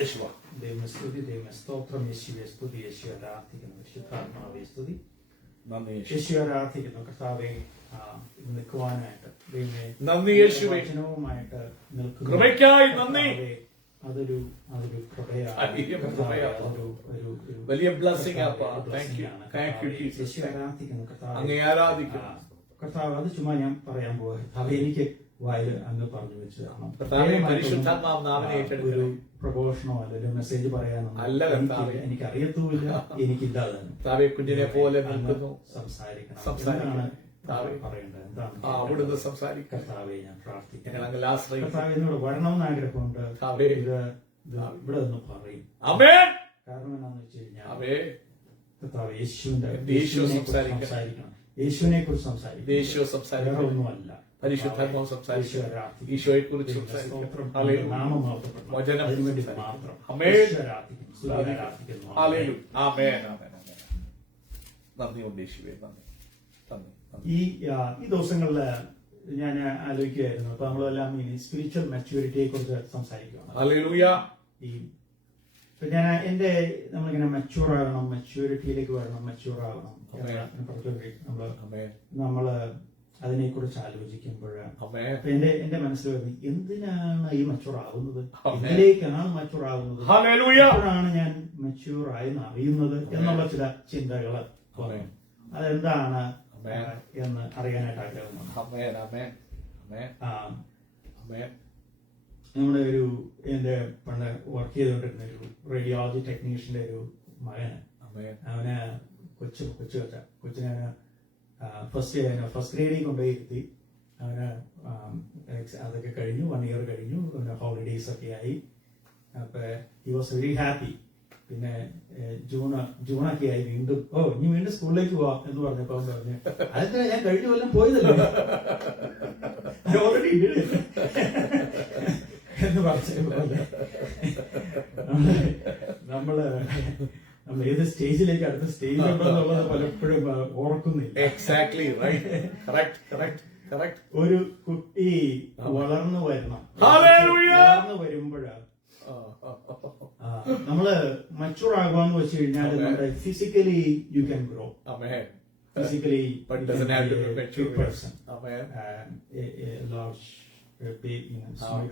ദൈവമേ സ്തുതി, ദൈവമേ സ്തോത്രം, യേശുവേ സ്തുതി, യേശുവേ ആരാധിക്കുന്നു, പരിശുദ്ധാത്മാവേ സ്തുതി, യേശുവേ ആരാധിക്കുന്നു. കർത്താവേ നിൽക്കുവാനായിട്ട് ദൈവമേ നന്ദി, യേശുവേ വചനവുമായിട്ട് നിൽക്കുന്നു. അതൊരു വലിയ ബ്ലെസ്സിംഗ് കർത്താവ്. അത് ചുമ്മാ ഞാൻ പറയാൻ പോവാ. കർത്താവ് എനിക്ക് വായിൽ അങ്ങ് പറഞ്ഞു വെച്ച് തരണം. ഒരു പ്രഘോഷണോ അല്ലെങ്കിൽ മെസ്സേജ് പറയാനോ എനിക്ക് അറിയത്തുമില്ല, എനിക്കില്ലാതെ കുഞ്ഞിനെ പോലെ സംസാരിക്കണം. പറയേണ്ടത് എന്താണ്? കർത്താവെ ഞാൻ പ്രാർത്ഥിക്കുന്നു. കർത്താവ് എന്നോട് വരണമെന്ന് ആഗ്രഹമുണ്ട്. ഇവിടെ നിന്ന് പറയും. കാരണം എന്താണെന്ന് വെച്ച് കഴിഞ്ഞാൽ കർത്താവ് യേശുവിനെ കുറിച്ച് സംസാരിക്കണം. വേറെ ഒന്നുമല്ല. പരിശുദ്ധാത്മാവ് സംസാരിക്കുക, ഈശോയെ കുറിച്ച് ഈ ദിവസങ്ങളില് ഞാൻ ആലോചിക്കുകയായിരുന്നു. അപ്പൊ നമ്മളെല്ലാം ഈ സ്പിരിച്വൽ മെച്യൂരിറ്റിയെ കുറിച്ച് സംസാരിക്കുകയാണ്. ഞാൻ നമ്മളിങ്ങനെ മെച്യൂർ ആകണം, മെച്യൂരിറ്റിയിലേക്ക് വരണം, മെച്യൂർ ആകണം. നമ്മള് അതിനെ കുറിച്ച് ആലോചിക്കുമ്പോഴാണ് എന്റെ മനസ്സിൽ വരുന്നത്, എന്തിനാണ് ഈ മെച്യൂർ ആകുന്നത്, ഇതിലേക്കാണ് മെച്യൂർ ആകുന്നത്, എപ്പോഴാണ് ഞാൻ മെച്യൂർ ആയി അറിയുന്നത് എന്നുള്ള ചില ചിന്തകള് അതെന്താണ് എന്ന് അറിയാനായിട്ട് ആഗ്രഹമുണ്ട്. നമ്മുടെ എന്റെ പണ്ട് വർക്ക് ചെയ്തുകൊണ്ടിരുന്ന ഒരു റേഡിയോളജി ടെക്നീഷ്യന്റെ ഒരു മകന്, അവന് കൊച്ചിനെ ഫസ്റ്റ് ഗ്രേഡിൽ കൊണ്ടുപോയി ഇരുത്തി. അവന് അതൊക്കെ കഴിഞ്ഞു, 1 year കഴിഞ്ഞു, ഹോളിഡേയ്സ് ഒക്കെ ആയി. അപ്പൊ ഹി വാസ് വെരി ഹാപ്പി. പിന്നെ ജൂണൊക്കെ ആയി. വീണ്ടും ഇനി വീണ്ടും സ്കൂളിലേക്ക് പോവാ എന്ന് പറഞ്ഞപ്പോ പറഞ്ഞു, അതെന്താ ഞാൻ കഴിഞ്ഞ കൊല്ലം പോയതല്ലേ ഓൾറെഡി എന്ന് പറഞ്ഞ നമ്മൾ ഏത് സ്റ്റേജിലേക്ക് അടുത്ത സ്റ്റേജ് ഉണ്ടെന്നുള്ളത് പലപ്പോഴും ഓർക്കുന്നില്ല. ഒരു കുട്ടി വളർന്നു വരണം. വളർന്നു വരുമ്പോഴാണ് നമ്മള് മച്ചുവർ ആകുവാന്ന് വെച്ച് കഴിഞ്ഞാൽ നമ്മുടെ physically you can grow. Physically person, a large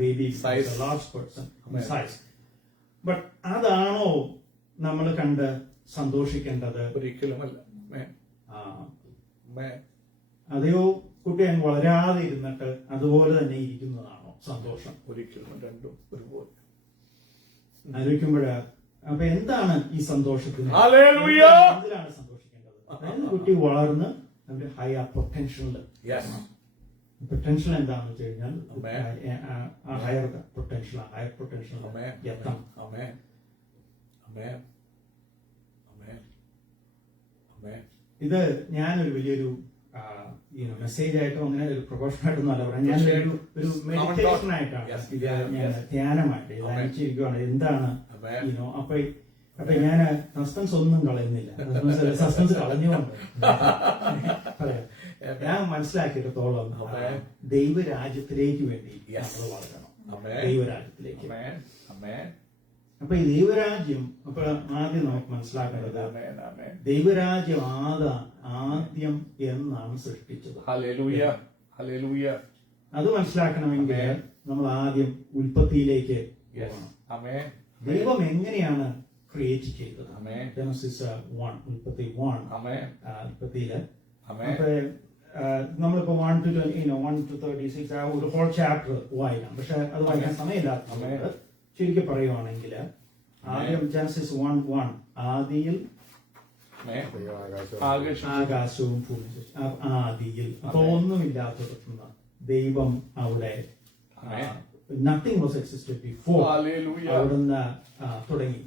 baby, a large person in size. But അതാണോ നമ്മൾ കണ്ട് സന്തോഷിക്കേണ്ടത്? ഒരിക്കലുമല്ല. അതെയോ കുട്ടി അങ്ങ് വളരാതെ ഇരുന്നിട്ട് അതുപോലെ തന്നെ ഇരിക്കുന്നതാണോ സന്തോഷം? ഒരിക്കലും രണ്ടും ഒരുപോലെ ആലോചിക്കുമ്പോഴാ അപ്പൊ എന്താണ് ഈ സന്തോഷത്തിന്? എന്തിനാണ് സന്തോഷിക്കേണ്ടത്? അതായത് കുട്ടി വളർന്ന് നമ്മുടെ ഹയർ പൊട്ടൻഷ്യലിൽ, പൊട്ടൻഷ്യൽ എന്താണെന്ന് വെച്ച് കഴിഞ്ഞാൽ ഹയർ പൊട്ടൻഷ്യൽ എത്തണം. ഇത് ഞാനൊരു വലിയൊരു മെസ്സേജ് ആയിട്ടോ അങ്ങനെ ഒരു പ്രൊഫഷണലായിട്ടൊന്നും അല്ല പറയാം. ഞാനൊരു മെഡിറ്റേഷൻ ആയിട്ടാണ്, ഞാൻ ധ്യാനമായിട്ട് ധ്യാനിച്ചിരിക്കുകയാണ്. എന്താണ് അപ്പൊ ഞാൻ സസ്പെൻസ് ഒന്നും കളയുന്നില്ല. സസ്പെൻസ് കളഞ്ഞുകൊണ്ട് പറയാം. ഞാൻ മനസ്സിലാക്കിയിടത്തോളം ദൈവരാജ്യത്തിലേക്ക് വേണ്ടി നമ്മൾ വളരണം. ദൈവരാജ്യത്തിലേക്ക്. അപ്പൊ ഈ ദൈവരാജ്യം അപ്പൊ ആദ്യം നമുക്ക് മനസ്സിലാക്കേണ്ടത്, ദൈവരാജ്യം ആദ്യം എന്നാണ് സൃഷ്ടിച്ചത്. അത് മനസ്സിലാക്കണമെങ്കിൽ നമ്മൾ ആദ്യം ഉൽപ്പത്തിയിലേക്ക് പോകണം. ദൈവം എങ്ങനെയാണ് ക്രിയേറ്റ് ചെയ്തത്? ജെനസിസ് 1, ഉൽപ്പത്തി 1, ഉൽപ്പത്തിയില്. അപ്പൊ നമ്മളിപ്പോ 1 to 36 ആ ഒരു ഹോൾ ചാപ്റ്റർ വായിക്കാം. പക്ഷെ അത് വായിക്കാൻ സമയമില്ലാത്ത ശരിക്കും പറയുവാണെങ്കിൽ ആദ്യം ജെനസിസ് 1:1 ആദിയിൽ ആകാശവും ഭൂമിയും. ആദിയിൽ അപ്പൊ ഒന്നുമില്ലാത്തടത്തുനിന്ന് ദൈവം അവിടെ നത്തിങ് വാസ് എക്സിസ്റ്റഡ് ബിഫോർ, അവിടുന്ന് തുടങ്ങി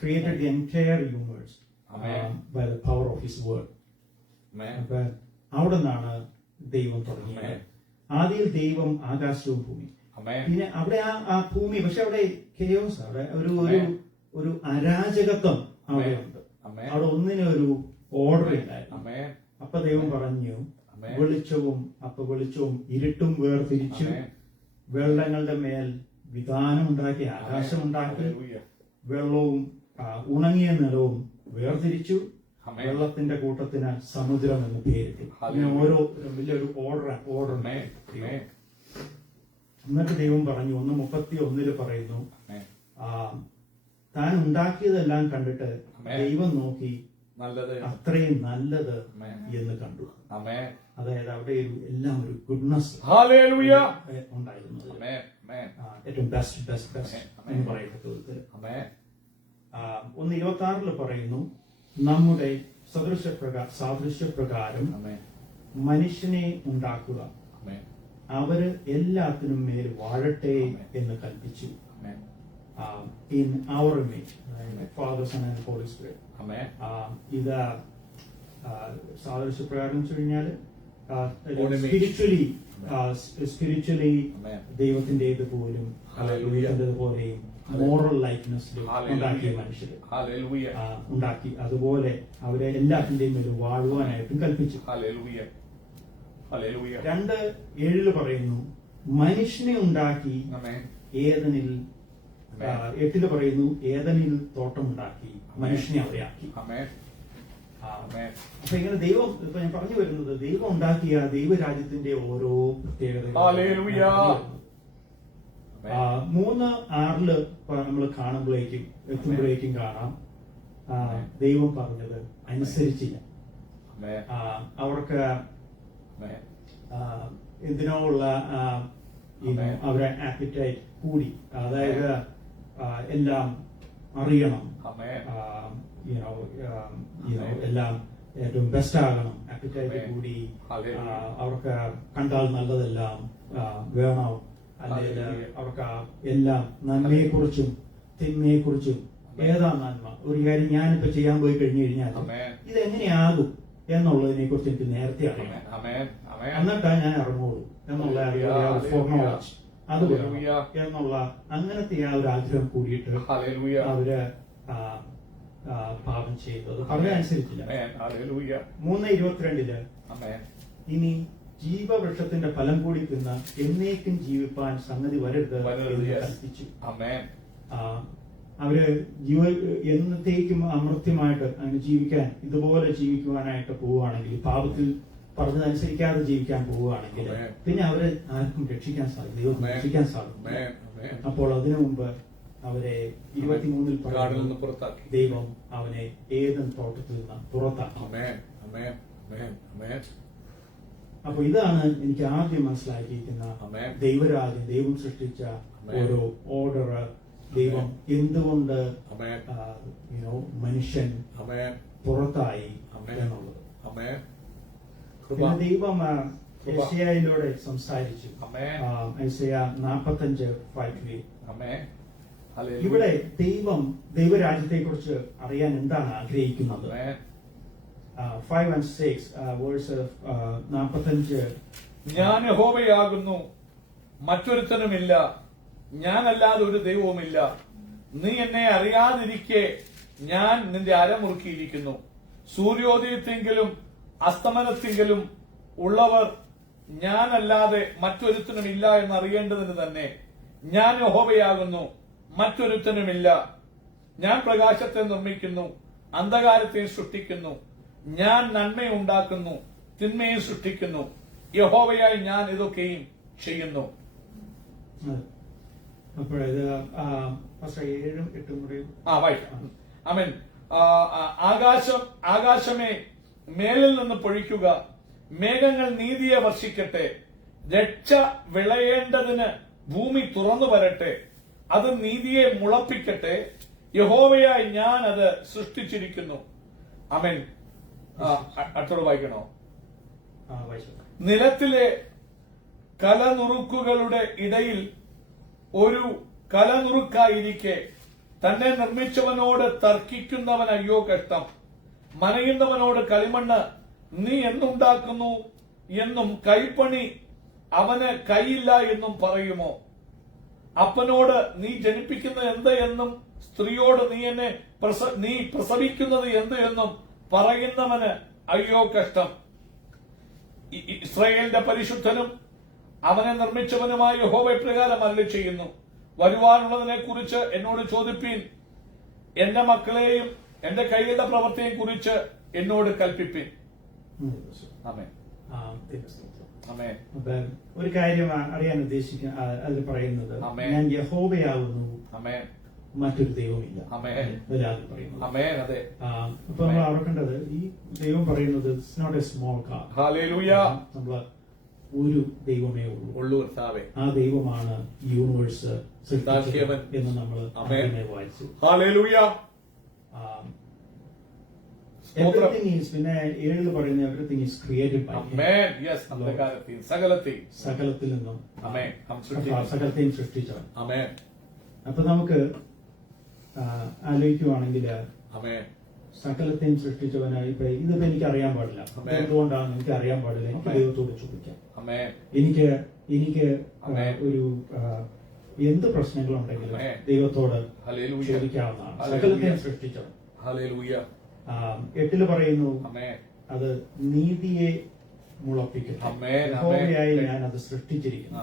created the entire universe by the power of his word. അപ്പൊ അവിടെ നിന്നാണ് ദൈവം തുടങ്ങിയത്. ആദിയിൽ ദൈവം ആകാശവും ഭൂമി. പിന്നെ അവിടെ ആ ഭൂമി, പക്ഷെ അവിടെ കെയോസ്, അവിടെ ഒരു അരാജകത്വം അവിടെ ഉണ്ട്. അവിടെ ഒന്നിനും ഒരു ഓർഡർ ഇല്ലായിരുന്നു. അപ്പൊ ദൈവം പറഞ്ഞു വെളിച്ചവും ഇരുട്ടും വേർതിരിച്ചു. വെള്ളങ്ങളുടെ മേൽ വിധാനമുണ്ടാക്കി, ആകാശമുണ്ടാക്കി, വെള്ളവും ഉണങ്ങിയ നിലവും വേർതിരിച്ചു, വെള്ളത്തിന്റെ കൂട്ടത്തിന് സമുദ്രം എന്ന് പേരിട്ടു. ഇങ്ങനെ ഓരോ വലിയൊരു ഓർഡർ. എന്നിട്ട് ദൈവം പറഞ്ഞു, 1:31 പറയുന്നു, താൻ ഉണ്ടാക്കിയതെല്ലാം കണ്ടിട്ട് ദൈവം നോക്കി അത്രയും നല്ലത് എന്ന് കണ്ടു. അതായത് അവിടെ എല്ലാം ഒരു ഗുഡ്നസ് ഉണ്ടായിരുന്നു. ഏറ്റവും ബെസ്റ്റ് എന്ന് പറയുന്നത് 1:26 പറയുന്നു, നമ്മുടെ സാദൃശ്യപ്രകാരം മനുഷ്യനെ ഉണ്ടാക്കുക, അവര് എല്ലാത്തിനും മേൽ വാഴട്ടെ എന്ന് കൽപ്പിച്ചു. In our image, Father, Son and Holy Spirit. ഇത് സാദൃശ്യപ്രകാരം വെച്ച് കഴിഞ്ഞാൽ സ്പിരിച്വലി ദൈവത്തിന്റേത് പോലും ദൈവത്തിൻ്റെതുപോലെയും മോറൽ ലൈക്നെസ് ഉണ്ടാക്കിയ മനുഷ്യര് ഉണ്ടാക്കി, അതുപോലെ അവരെ എല്ലാത്തിന്റെയും മേലും വാഴുവാനായിട്ടും കൽപ്പിച്ചു. 2:7 പറയുന്നു, മനുഷ്യനെ ഉണ്ടാക്കി ഏദനിൽ, 8 പറയുന്നു, ഏദനിൽ തോട്ടമുണ്ടാക്കി മനുഷ്യനെ അവിടെ ആക്കി. അപ്പൊ ഇങ്ങനെ ദൈവം, ഇപ്പൊ ഞാൻ പറഞ്ഞു വരുന്നത്, ദൈവം ഉണ്ടാക്കിയ ദൈവരാജ്യത്തിന്റെ ഓരോ പ്രത്യേകതകളും 3:6 നമ്മൾ കാണുമ്പോഴേക്കും എത്തുമ്പോഴേക്കും കാണാം, ദൈവം പറഞ്ഞത് അനുസരിച്ചില്ല. അവർക്ക് എന്തിനോ ഉള്ള അവരെ ആപ്പിറ്റൈറ്റ് കൂടി, അതായത് എല്ലാം അറിയണം, എല്ലാം ഏറ്റവും ബെസ്റ്റ് ആകണം, ആപ്പിറ്റൈറ്റ് കൂടി, അവർക്ക് കണ്ടാൽ നല്ലതെല്ലാം വേണം, അല്ലെങ്കിൽ അവർക്ക് എല്ലാം നന്മയെക്കുറിച്ചും തിന്മയെക്കുറിച്ചും ഏതാ നന്മ, ഒരു കാര്യം ഞാനിപ്പോ ചെയ്യാൻ പോയി കഴിഞ്ഞു കഴിഞ്ഞാൽ ഇതെങ്ങനെയാകും എന്നുള്ളതിനെ കുറിച്ച് എനിക്ക് നേരത്തെ അറിയാം, എന്നിട്ടാ ഞാൻ ഇറങ്ങുള്ളൂ എന്നുള്ള ഫോർമോളജ് അത് എന്നുള്ള അങ്ങനത്തെ ആ ഒരു ആഗ്രഹം കൂടിയിട്ട് അവര് പാപം ചെയ്തത് പറഞ്ഞനുസരിച്ചില്ല. 3:22 ഇനി ജീവവൃക്ഷത്തിന്റെ ഫലം കൂടി തിന്ന് എന്നേക്കും ജീവിപ്പാൻ സംഗതി വരരുത് എന്ന് കൽപ്പിച്ചു. അവര് എന്നത്തേക്കും അമൃത്യമായിട്ട് അങ്ങനെ ജീവിക്കാൻ, ഇതുപോലെ ജീവിക്കുവാനായിട്ട് പോവുകയാണെങ്കിൽ, പാപത്തിൽ പറഞ്ഞതനുസരിക്കാതെ ജീവിക്കാൻ പോവുകയാണെങ്കിൽ പിന്നെ അവരെ ആർക്കും രക്ഷിക്കാൻ സാധിക്കും, ദൈവം രക്ഷിക്കാൻ സാധിക്കും. അപ്പോൾ അതിനു മുമ്പ് അവരെ 23 പുറത്താക്കി, ദൈവം അവനെ ഏദൻ തോട്ടത്തിൽ നിന്ന് പുറത്താക്കി. അപ്പൊ ഇതാണ് എനിക്ക് ആദ്യം മനസ്സിലാക്കിയിരിക്കുന്ന ദൈവരാജ്യം, ദൈവം സൃഷ്ടിച്ച ഓരോ ഓർഡർ, ദൈവം എന്തുകൊണ്ട് മനുഷ്യൻ പുറത്തായി എന്നുള്ളത്. ദൈവം യെശയ്യായിലൂടെ സംസാരിച്ചു. യെശയ്യാ 45:5. ഇവിടെ ദൈവരാജ്യത്തെ കുറിച്ച് അറിയാൻ എന്താണ് ആഗ്രഹിക്കുന്നത്? 5 and 6 വേഴ്സ് 45. ഞാൻ യഹോവയാകുന്നു, മറ്റൊരുത്തനുമില്ല, ഞാനല്ലാതെ ഒരു ദൈവവുമില്ല. നീ എന്നെ അറിയാതിരിക്കെ ഞാൻ നിന്റെ അരമുറുക്കിയിരിക്കുന്നു. സൂര്യോദയത്തെങ്കിലും അസ്തമനത്തെങ്കിലും ഉള്ളവർ ഞാനല്ലാതെ മറ്റൊരുത്തനുമില്ല എന്നറിയേണ്ടതിന് തന്നെ. ഞാൻ യഹോവയാകുന്നു, മറ്റൊരുത്തനുമില്ല. ഞാൻ പ്രകാശത്തെ നിർമ്മിക്കുന്നു, അന്ധകാരത്തെ സൃഷ്ടിക്കുന്നു. ഞാൻ നന്മയെ ഉണ്ടാക്കുന്നു, തിന്മയെ സൃഷ്ടിക്കുന്നു. യഹോവയായി ഞാൻ ഇതൊക്കെയും ചെയ്യുന്നു. ആമേൻ. ആകാശമേ മേലിൽ നിന്ന് പൊഴിക്കുക, മേഘങ്ങൾ നീതിയെ വർഷിക്കട്ടെ. രക്ഷ വിളയേണ്ടതിന് ഭൂമി തുറന്നു വരട്ടെ, അത് നീതിയെ മുളപ്പിക്കട്ടെ. യഹോവയായി ഞാൻ അത് സൃഷ്ടിച്ചിരിക്കുന്നു. ആമേൻ. അടുത്തോട് വായിക്കണോ? നിലത്തിലെ കലനുറുക്കുകളുടെ ഇടയിൽ ഒരു കലനുറുക്കായിരിക്കെ തന്നെ നിർമ്മിച്ചവനോട് തർക്കിക്കുന്നവൻ അയ്യോ കഷ്ടം. മനയുന്നവനോട് കളിമണ്ണ് നീ എന്തുണ്ടാക്കുന്നു എന്നും കൈപ്പണി അവന് കൈയില്ല എന്നും പറയുമോ? അപ്പനോട് നീ ജനിപ്പിക്കുന്നത് എന്ത് എന്നും സ്ത്രീയോട് നീ പ്രസവിക്കുന്നത് എന്ത് എന്നും പറയുന്നവന് അയ്യോ കഷ്ടം. ഇസ്രായേലിന്റെ പരിശുദ്ധനും അവനെ നിർമ്മിച്ചവനുമായ യഹോവ ഇപ്രകാരം അരുളി ചെയ്യുന്നു, വരുവാനുള്ളതിനെ കുറിച്ച് എന്നോട് ചോദിപ്പീൻ, എന്റെ മക്കളെയും എന്റെ കൈകളുടെ പ്രവൃത്തിയെ കുറിച്ച് എന്നോട് കൽപ്പിപ്പിൻ. ആമേൻ. ആമേൻ. അപ്പം ഒരു കാര്യം അറിയാൻ ഉദ്ദേശിക്കുന്ന അതിൽ പറയുന്നത്, ഞാൻ യഹോവയാവുന്നു, മറ്റൊരു ദൈവമില്ല. അതെ. അപ്പൊ നമ്മൾ ഓർക്കേണ്ടത്, ഈ ദൈവം പറയുന്നത് it's not a small god. Hallelujah. നമ്മള് ഒരു ദൈവമേ ഉള്ളൂ. ആ ദൈവമാണ് യൂണിവേഴ്സ് എന്ന് നമ്മൾ വായിച്ചു. ഹല്ലേലൂയ. എവരിതിങ് ഈസ്, പിന്നെ 7 പറയുന്നത് everything is created by him. സകലത്തിൽ നിന്നും സകലത്തെയും സൃഷ്ടിച്ചവൻ. അപ്പൊ നമുക്ക് ആലോചിക്കുവാണെങ്കിൽ സകലത്തെയും സൃഷ്ടിച്ചവനായി ഇതിപ്പോ എനിക്ക് അറിയാൻ പാടില്ല, എന്തുകൊണ്ടാണ് എനിക്ക് അറിയാൻ പാടില്ല, എനിക്ക് ദൈവത്തോട് ചോദിക്കാം. എനിക്ക് ഒരു എന്ത് പ്രശ്നങ്ങളുണ്ടെങ്കിലും ദൈവത്തോട് ചോദിക്കാവുന്നതാണ്. സകലത്തെയും സൃഷ്ടിച്ചവൻ. 8 പറയുന്നു, അത് നീതിയെ മുളപ്പിക്കും. യഹോവയായി ഞാൻ അത് സൃഷ്ടിച്ചിരിക്കുന്നു.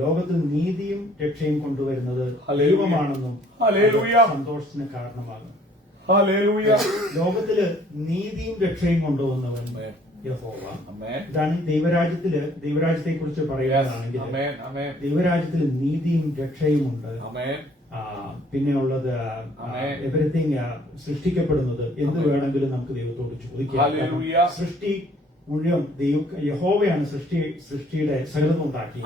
ലോകത്തിൽ നീതിയും രക്ഷയും കൊണ്ടുവരുന്നത് ദൈവമാണെന്നും സന്തോഷത്തിന് കാരണമാകും. ലോകത്തില് നീതിയും രക്ഷയും കൊണ്ടുവന്നവൻ യഹോവ. ഇതാണ് ദൈവരാജ്യത്തെ കുറിച്ച് പറയുകയാണെങ്കിൽ, ദൈവരാജ്യത്തിൽ നീതിയും രക്ഷയും ഉണ്ട്. പിന്നെ ഉള്ളത് എവരിത്തിങ് സൃഷ്ടിക്കപ്പെടുന്നത് എന്ത് വേണമെങ്കിലും നമുക്ക് ദൈവത്തോട് ചോദിക്കാം. സൃഷ്ടി മുഴുവൻ യഹോവയാണ് സൃഷ്ടിയുടെ സകലം ഉണ്ടാക്കി.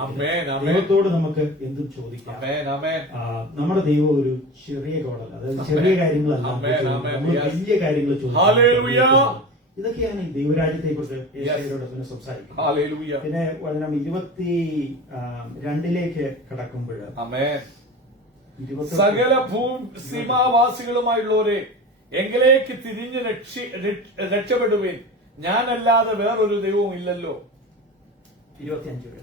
ദൈവത്തോട് നമുക്ക് എന്തും ചോദിക്കാം. നമ്മുടെ ദൈവം ഒരു ചെറിയ ഗോഡല്ല, അതായത് ചെറിയ കാര്യങ്ങളല്ല, നമ്മൾ വലിയ കാര്യങ്ങൾ ചോദിക്കാം. ഇതൊക്കെയാണ് ഈ ദൈവരാജ്യത്തെ കുറിച്ച് യേശുവിനോട് സംസാരിക്കുന്നത്. പിന്നെ വചനം 22 കടക്കുമ്പോൾ, സകല ഭൂസീമാവാസികളുമായുള്ളവരെ എങ്കിലേക്ക് തിരിഞ്ഞ് രക്ഷപ്പെടുവേൻ, ഞാനല്ലാതെ വേറൊരു ദൈവവും ഇല്ലല്ലോ. 25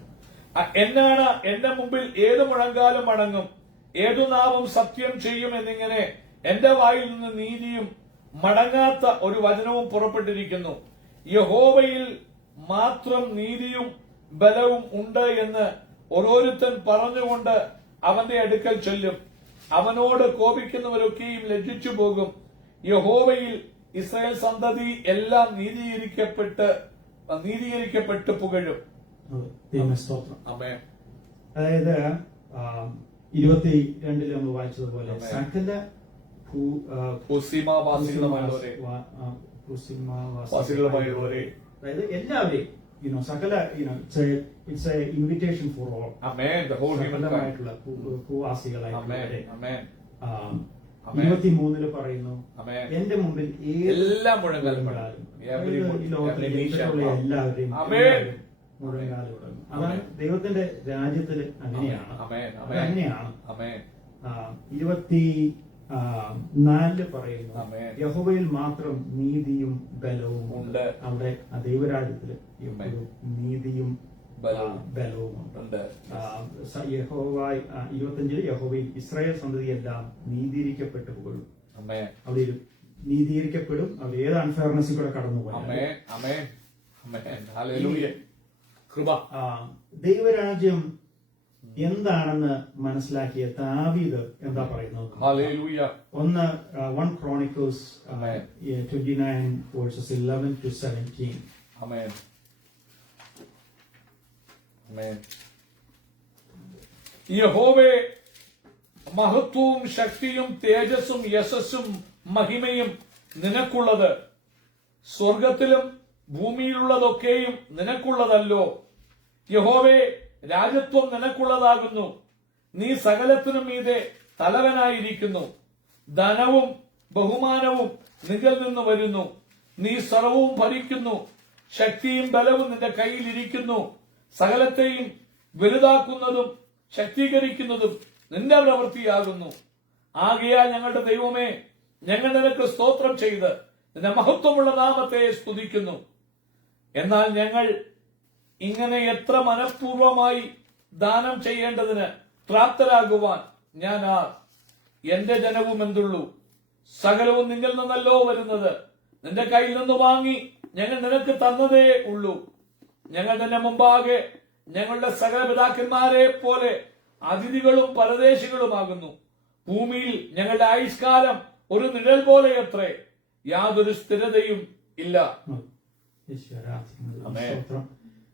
എന്നാണ് എന്റെ മുമ്പിൽ ഏത് മുഴങ്കാലും മടങ്ങും, ഏതു നാവും സത്യം ചെയ്യും എന്നിങ്ങനെ എന്റെ വായിൽ നിന്ന് നീതിയും മടങ്ങാത്ത ഒരു വചനവും പുറപ്പെട്ടിരിക്കുന്നു. യഹോവയിൽ മാത്രം നീതിയും ബലവും ഉണ്ട് എന്ന് ഓരോരുത്തൻ പറഞ്ഞുകൊണ്ട് അവന്റെ അടുക്കൽ ചൊല്ലും. അവനോട് കോപിക്കുന്നവരൊക്കെയും ലജ്ജിച്ചു പോകും. യഹോവയിൽ ഇസ്രായേൽ സന്തതി എല്ലാം നീതീകരിക്കപ്പെട്ട് പുകഴും. അതായത് 22 നമ്മൾ വായിച്ചതുപോലെ സകല ഭൂസീമാവാസികളുമായുള്ളവരെ, അതായത് എല്ലാവരെയും, സകല it's a invitation for all. സകലമായിട്ടുള്ള ഭൂവാസികളായിട്ടുള്ളവരെ. 23 പറയുന്നു, എന്റെ മുമ്പിൽ എല്ലാ മുഴങ്ങാലും എല്ലാവരെയും മുഴങ്ങാലും തുടങ്ങും. അതാണ് ദൈവത്തിന്റെ രാജ്യത്തില് അങ്ങനെയാണ്. 24 പറയുന്നു, യഹോവയിൽ മാത്രം നീതിയും ബലവും ഉണ്ട്. അവിടെ ദൈവരാജ്യത്തില് നീതിയും ബലവും ഉണ്ട്. 25 യഹോവയിൽ ഇസ്രായേൽ സന്തതിയെല്ലാം നീതീകരിക്കപ്പെട്ടു പുകഴും. അവിടെ ഒരു നീതീകരിക്കപ്പെടും. അവർ ഏത് അൺഫെയർനെസ്സിൽ കൂടെ കടന്നുപോയി. ദൈവരാജ്യം എന്താണെന്ന് മനസ്സിലാക്കിയ ദാവീദ് എന്താ പറയുന്നത്? 1 Chronicles 29 verses 11 to 17. യഹോവേ, മഹത്വവും ശക്തിയും തേജസ്സും യശസ്സും മഹിമയും നിനക്കുള്ളത്. സ്വർഗത്തിലും ഭൂമിയിലുള്ളതൊക്കെയും നിനക്കുള്ളതല്ലോ. യഹോവേ, രാജത്വം നിനക്കുള്ളതാകുന്നു. നീ സകലത്തിനും മീതെ തലവനായിരിക്കുന്നു. ധനവും ബഹുമാനവും നിന്നിൽ നിന്ന് വരുന്നു. നീ സർവവും ഭരിക്കുന്നു. ശക്തിയും ബലവും നിന്റെ കയ്യിലിരിക്കുന്നു. സകലത്തെയും വലുതാക്കുന്നതും ശക്തീകരിക്കുന്നതും നിന്റെ പ്രവൃത്തിയാകുന്നു. ആകയാൽ ഞങ്ങളുടെ ദൈവമേ, ഞങ്ങൾ നിനക്ക് സ്തോത്രം ചെയ്ത് നിന്റെ മഹത്വമുള്ള നാമത്തെ സ്തുതിക്കുന്നു. എന്നാൽ ഞങ്ങൾ ഇങ്ങനെ എത്ര മനഃപൂർവമായി ദാനം ചെയ്യേണ്ടതിന് പ്രാപ്തരാകുവാൻ ഞാൻ എന്റെ ജനവും എന്തുള്ളൂ? സകലവും നിന്നിൽ നിന്നല്ലോ വരുന്നത്. നിന്റെ കയ്യിൽ നിന്ന് വാങ്ങി ഞങ്ങൾ നിനക്ക് തന്നതേ ഉള്ളൂ. ഞങ്ങൾ നിന്റെ മുമ്പാകെ ഞങ്ങളുടെ സകല പിതാക്കന്മാരെ പോലെ അതിഥികളും പരദേശികളുമാകുന്നു. ഭൂമിയിൽ ഞങ്ങളുടെ ആയുഷ്കാലം ഒരു നിഴൽ പോലെയത്രേ, യാതൊരു സ്ഥിരതയും ഇല്ല. ആമേൻ.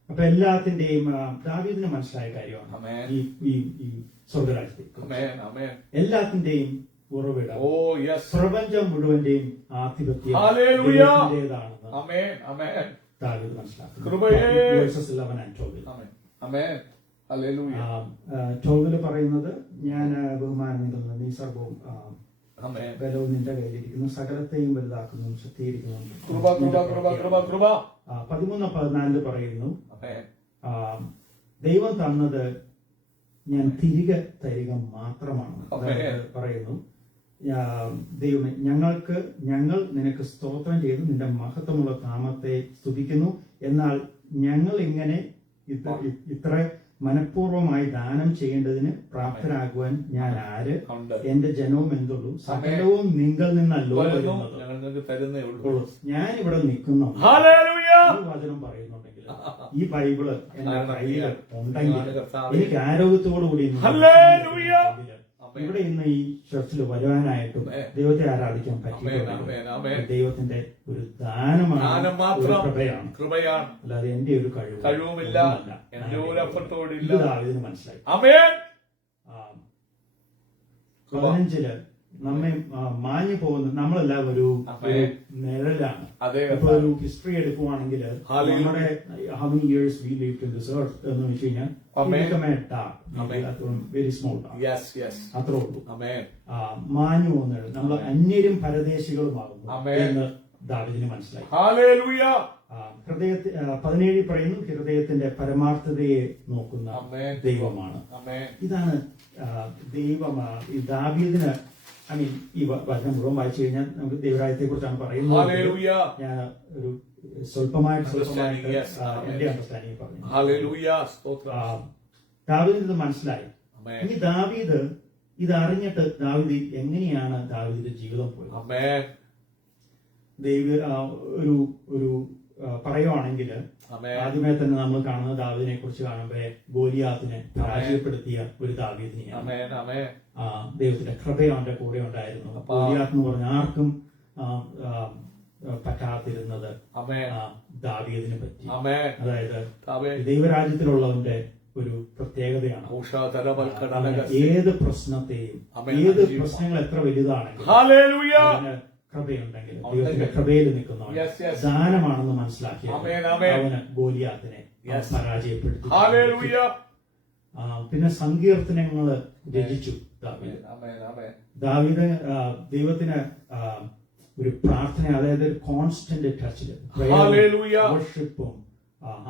അപ്പൊ എല്ലാത്തിന്റെയും ദാവീദിന് മനസ്സിലായ കാര്യമാണ് ആമേൻ. ഈ സ്വർഗരാജ്യത്തെ ആമേൻ, ആമേൻ. എല്ലാത്തിന്റെയും ഉറവിടം, ഓ യെസ്, പ്രപഞ്ചം മുഴുവന്റെയും ആധിപത്യം ഹല്ലേലൂയ. ദൈവത്തിന്റേതാണെന്ന് ആമേൻ, ആമേൻ. ദാവീദ് മനസ്സിലാക്കുന്നു. കൃപയേ. Verses 11 and 12. Amen, amen. Hallelujah. 12 പറയുന്നത്, ഞാൻ ബഹുമാനം നീ സർവവും ആമേൻ. ബലവും നിന്റെ കയ്യിലിരിക്കുന്നു, സകലത്തെയും വലുതാക്കുന്നു, ശക്തിയിരിക്കുന്നു. കൃപ, കൃപ, കൃപ, കൃപ, കൃപ. 13-14 പറയുന്നു, ആമേൻ. ദൈവം തന്നത് ഞാൻ തിരികെ തരിക മാത്രമാണ്. ആമേൻ. പറയുന്നു, ദൈവമേ, ഞങ്ങൾ നിനക്ക് സ്തോത്രം ചെയ്ത് നിന്റെ മഹത്വമുള്ള നാമത്തെ സ്തുതിക്കുന്നു. എന്നാൽ ഞങ്ങൾ ഇങ്ങനെ ഇത്ര മനഃപൂർവ്വമായി ദാനം ചെയ്യേണ്ടതിന് പ്രാപ്തരാകുവാൻ ഞാൻ ആര്? എന്റെ ജനവും എന്തുള്ളൂ? സകലവും നിങ്ങൾ നിന്നല്ലോ വരുന്നത്. ഞാൻ ഇവിടെ നിൽക്കുന്നു. ഈ വചനം പറയുന്നുണ്ടെങ്കിൽ, ഈ ബൈബിള് എന്റെ കയ്യിൽ ഉണ്ടെങ്കിൽ, എനിക്ക് ആരോഗ്യത്തോടുകൂടി ഇവിടെ ഇന്ന് ഈ ചർച്ചിൽ വരുവാനായിട്ടും ദൈവത്തെ ആരാധിക്കാൻ പറ്റിയിട്ടുണ്ട്. ദൈവത്തിന്റെ ഒരു ദാനമാണ്, കൃപയാണ്, അല്ലാതെ എന്റെ ഒരു കഴിവുമില്ല, ദാവീദിന് മനസ്സിലായി. 15 നമ്മെ മാഞ്ഞു പോകുന്ന നമ്മളെല്ലാം ഒരു നിഴലാണ്. ഇപ്പൊ ഒരു ഹിസ്റ്ററി എടുക്കുവാണെങ്കിൽ, നമ്മുടെ how many years we lived in this earth എന്ന് വെച്ച് കഴിഞ്ഞാൽ വെരി സ്മോൾ അത്രേ ഉള്ളൂ. മാഞ്ഞു പോകുന്നത് നമ്മൾ അന്യരും പരദേശികളുമാകുന്നു എന്ന് ദാവീദിന് മനസ്സിലായി. ഹൃദയത്തിൽ 17 പറയുന്നു, ഹൃദയത്തിന്റെ പരമാർത്ഥതയെ നോക്കുന്ന ദൈവമാണ്. ഇതാണ് ഈ ദാവീദിന്, ഈ വചനം മുഴുവൻ വായിച്ചു കഴിഞ്ഞാൽ നമുക്ക് ദൈവരാജ്യത്തെ കുറിച്ചാണ് പറയുന്നത്. ഞാൻ ഒരു സ്വല്പമായിട്ട് എന്റെ അണ്ടർസ്റ്റാൻഡിങ് പറഞ്ഞു. ദാവീദിന് ഇത് മനസ്സിലായി. ഇനി ദാവീദ് ഇത് അറിഞ്ഞിട്ട് ദാവീദ് എങ്ങനെയാണ് ദാവീദിന്റെ ജീവിതം പോയത്? ഒരു പറയുവാണെങ്കിൽ, ആദ്യമേ തന്നെ നമ്മൾ കാണുന്നത് ദാവീദിനെ കുറിച്ച് കാണുമ്പോ ഗോലിയാത്തിനെ പരാജയപ്പെടുത്തിയ ഒരു ദാവീദിനെയാണ്. ദൈവത്തിന്റെ കൃപ അവന്റെ കൂടെ ഉണ്ടായിരുന്നു. ഗോലിയാത്ത് എന്ന് പറഞ്ഞ ആർക്കും പറ്റാതിരുന്നത് ദാവീദിന് പറ്റി. അതായത് ദൈവരാജ്യത്തിലുള്ളവന്റെ ഒരു പ്രത്യേകതയാണ്. ഏത് പ്രശ്നത്തെയും, ഏത് പ്രശ്നങ്ങൾ എത്ര വലുതാണെങ്കിലും കൃപയുണ്ടെങ്കിൽ, ദൈവത്തിന്റെ കൃപയിൽ നിൽക്കുന്നവൻ ദാനമാണെന്ന് മനസ്സിലാക്കി അവന് ഗോലിയാത്തിനെ പരാജയപ്പെടുത്തി. പിന്നെ സങ്കീർത്തനങ്ങൾ രചിച്ചു ദാവീദ്. ദൈവത്തിന് ഒരു പ്രാർത്ഥന, അതായത് ഒരു കോൺസ്റ്റന്റ് ടച്ചില് വർഷിപ്പും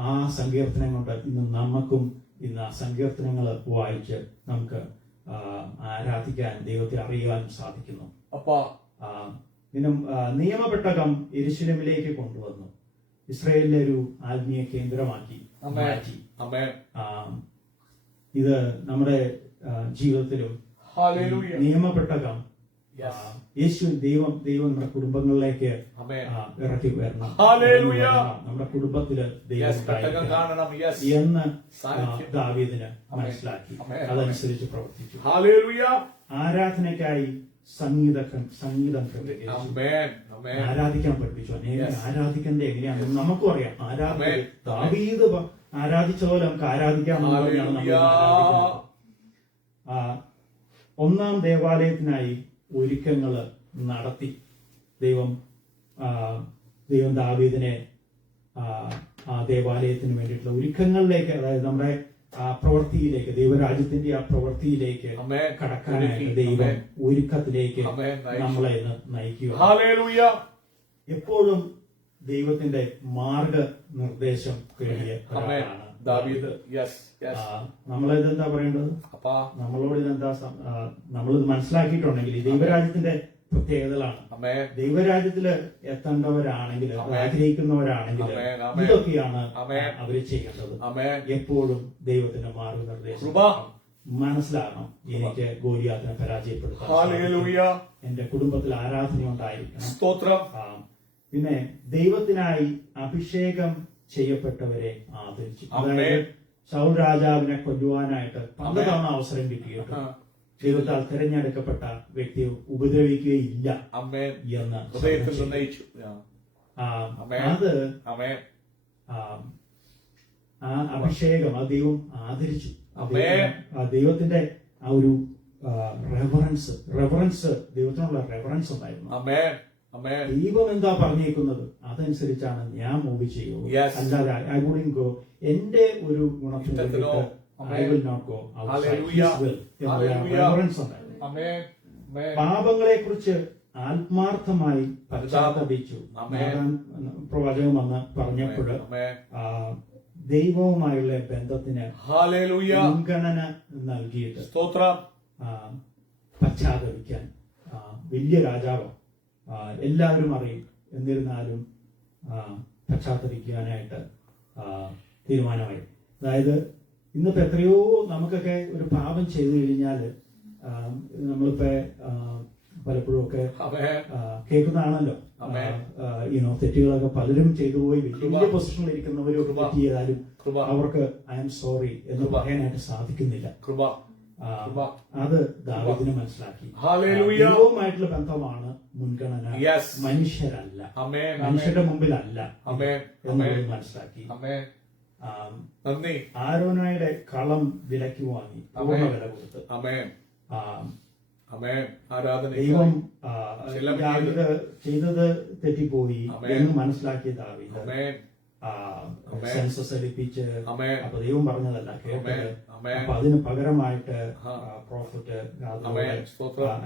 ആ സങ്കീർത്തനം കൊണ്ട് ഇന്ന് നമുക്കും ഇന്ന് ആ സങ്കീർത്തനങ്ങൾ വായിച്ച് നമുക്ക് ആരാധിക്കാൻ, ദൈവത്തെ അറിയാനും സാധിക്കുന്നു. പിന്നെ നിയമപെട്ടകം യെരൂശലേമിലേക്ക് കൊണ്ടുവന്നു, ഇസ്രായേലിലെ ഒരു ആത്മീയ കേന്ദ്രമാക്കി മാറ്റി. ഇത് നമ്മുടെ ജീവിതത്തിലും നിയമപെട്ടകം ദൈവം നമ്മുടെ കുടുംബങ്ങളിലേക്ക് ഇറക്കി വരണം. നമ്മുടെ കുടുംബത്തില് ദൈവം എന്ന് ദാവീദിന് മനസ്സിലാക്കി, അതനുസരിച്ച് പ്രവർത്തിച്ചു. ആരാധനയ്ക്കായി സംഗീതം ആരാധിക്കാൻ പഠിപ്പിച്ചു. ആരാധിക്കേണ്ട എങ്ങനെയാണെന്ന് നമുക്കും അറിയാം. ദാവീദ് ആരാധിച്ച പോലെ നമുക്ക് ആരാധിക്കാമെന്ന്. ഒന്നാം ദേവാലയത്തിനായി ഒരുക്കങ്ങള് നടത്തി. ദൈവം ദാവീദിനെ ആ ദേവാലയത്തിന് വേണ്ടിയിട്ടുള്ള ഒരുക്കങ്ങളിലേക്ക്, അതായത് നമ്മുടെ പ്രവൃത്തിയിലേക്ക്, ദൈവരാജ്യത്തിന്റെ ആ പ്രവൃത്തിയിലേക്ക് കടക്കാനായിട്ട് ദൈവം ഒരുക്കത്തിലേക്ക് നമ്മളെ ഇന്ന് നയിക്കുക. എപ്പോഴും ദൈവത്തിന്റെ മാർഗനിർദ്ദേശം തേടിയ ദാവീദ്. നമ്മളിതെന്താ പറയേണ്ടത്? നമ്മളോട് ഇതെന്താ, നമ്മളിത് മനസ്സിലാക്കിയിട്ടുണ്ടെങ്കിൽ ഈ ദൈവരാജ്യത്തിന്റെ പ്രത്യേകതകളാണ്. ദൈവരാജ്യത്തില് എത്തേണ്ടവരാണെങ്കിൽ, ആഗ്രഹിക്കുന്നവരാണെങ്കിൽ ഇതൊക്കെയാണ് അവര് ചെയ്യേണ്ടത്. എപ്പോഴും ദൈവത്തിന്റെ മാർഗനിർദ്ദേശം മനസ്സിലാകണം. എനിക്ക് ഗോലിയാത്തിനെ പരാജയപ്പെടുത്താം, എന്റെ കുടുംബത്തിൽ ആരാധന ഉണ്ടായിരിക്കണം. പിന്നെ ദൈവത്തിനായി അഭിഷേകം ചെയ്യപ്പെട്ടവരെ ആദരിച്ചു. അതായത് ശൗൽ രാജാവിനെ കൊല്ലുവാനായിട്ട് പല തവണ അവസരം കിട്ടിയിട്ട് ആ. ദൈവത്താൽ തിരഞ്ഞെടുക്കപ്പെട്ട വ്യക്തിയെ ഉപദ്രവിക്കുകയില്ല ആമേൻ. എന്ന് ഹൃദയത്തിൽ നിർണയിച്ചു. ആമേൻ. അത് ആമേൻ. ആ അഭിഷേകം ആ ദൈവം ആദരിച്ചു. ആമേൻ. ദൈവത്തിന്റെ ആ ഒരു റെഫറൻസ് ദൈവത്തിനുള്ള റെഫറൻസ് ഉണ്ടായിരുന്നു. ആമേൻ. ആമേൻ. ദൈവം എന്താ പറഞ്ഞേക്കുന്നത് അതനുസരിച്ചാണ് ഞാൻ മൂവ് ചെയ്യുക. Yes. അല്ലാതെ ഐ വുഡന്റ് ഗോ എന്റെ ഒരു ഗുണത്തിന് ഇഷ്ടത്തിനോ. I will not go Hallelujah. Hallelujah. Reference ഉണ്ടായിരുന്നു. ആമേൻ. ആമേൻ. പാപങ്ങളെ കുറിച്ച് ആത്മാർത്ഥമായി പശ്ചാത്തപിച്ചു. ആമേൻ. പ്രവചനം വന്ന് പറഞ്ഞപ്പോൾ ആമേൻ. ദൈവവുമായുള്ള ബന്ധത്തിന് ഹല്ലേലൂയ. മുൻഗണന നൽകിയിട്ട് സ്തോത്രം. പശ്ചാത്തപിക്കാൻ വലിയ രാജാവ് എല്ലാവരും അറിയും. എന്നിരുന്നാലും പശ്ചാത്തപിക്കാനായിട്ട് തീരുമാനമായി. അതായത് ഇന്നിപ്പോ എത്രയോ നമുക്കൊക്കെ ഒരു പാപം ചെയ്തു കഴിഞ്ഞാൽ നമ്മളിപ്പോ പലപ്പോഴും ഒക്കെ കേൾക്കുന്നതാണല്ലോ. തെറ്റുകളൊക്കെ പലരും ചെയ്തു പോയി വലിയ പൊസിഷനിൽ ഇരിക്കുന്നവരും തെറ്റ് ചെയ്താലും അവർക്ക് ഐ എം സോറി എന്ന് പറയാനായിട്ട് സാധിക്കുന്നില്ല. അത് ദാവീദിന് മനസ്സിലാക്കി. ദൈവവുമായിട്ടുള്ള ബന്ധമാണ് മുൻഗണന, മനുഷ്യരല്ല, മനുഷ്യരുടെ മുമ്പിലല്ല എന്നുള്ളത് മനസ്സിലാക്കി. ആരോനായുടെ കളം വിലയ്ക്ക് വാങ്ങി പൂർണ്ണ വില കൊടുത്ത് ദൈവം ദാവീദ് ചെയ്തത് തെറ്റിപ്പോയി എന്ന് മനസ്സിലാക്കിയ ദാവീദ് സെൻസസ് എടുപ്പിച്ച് അപ്പൊ ദൈവം പറഞ്ഞതല്ല കേട്ടത്. അപ്പൊ അതിന് പകരമായിട്ട് പ്രോഫറ്റ്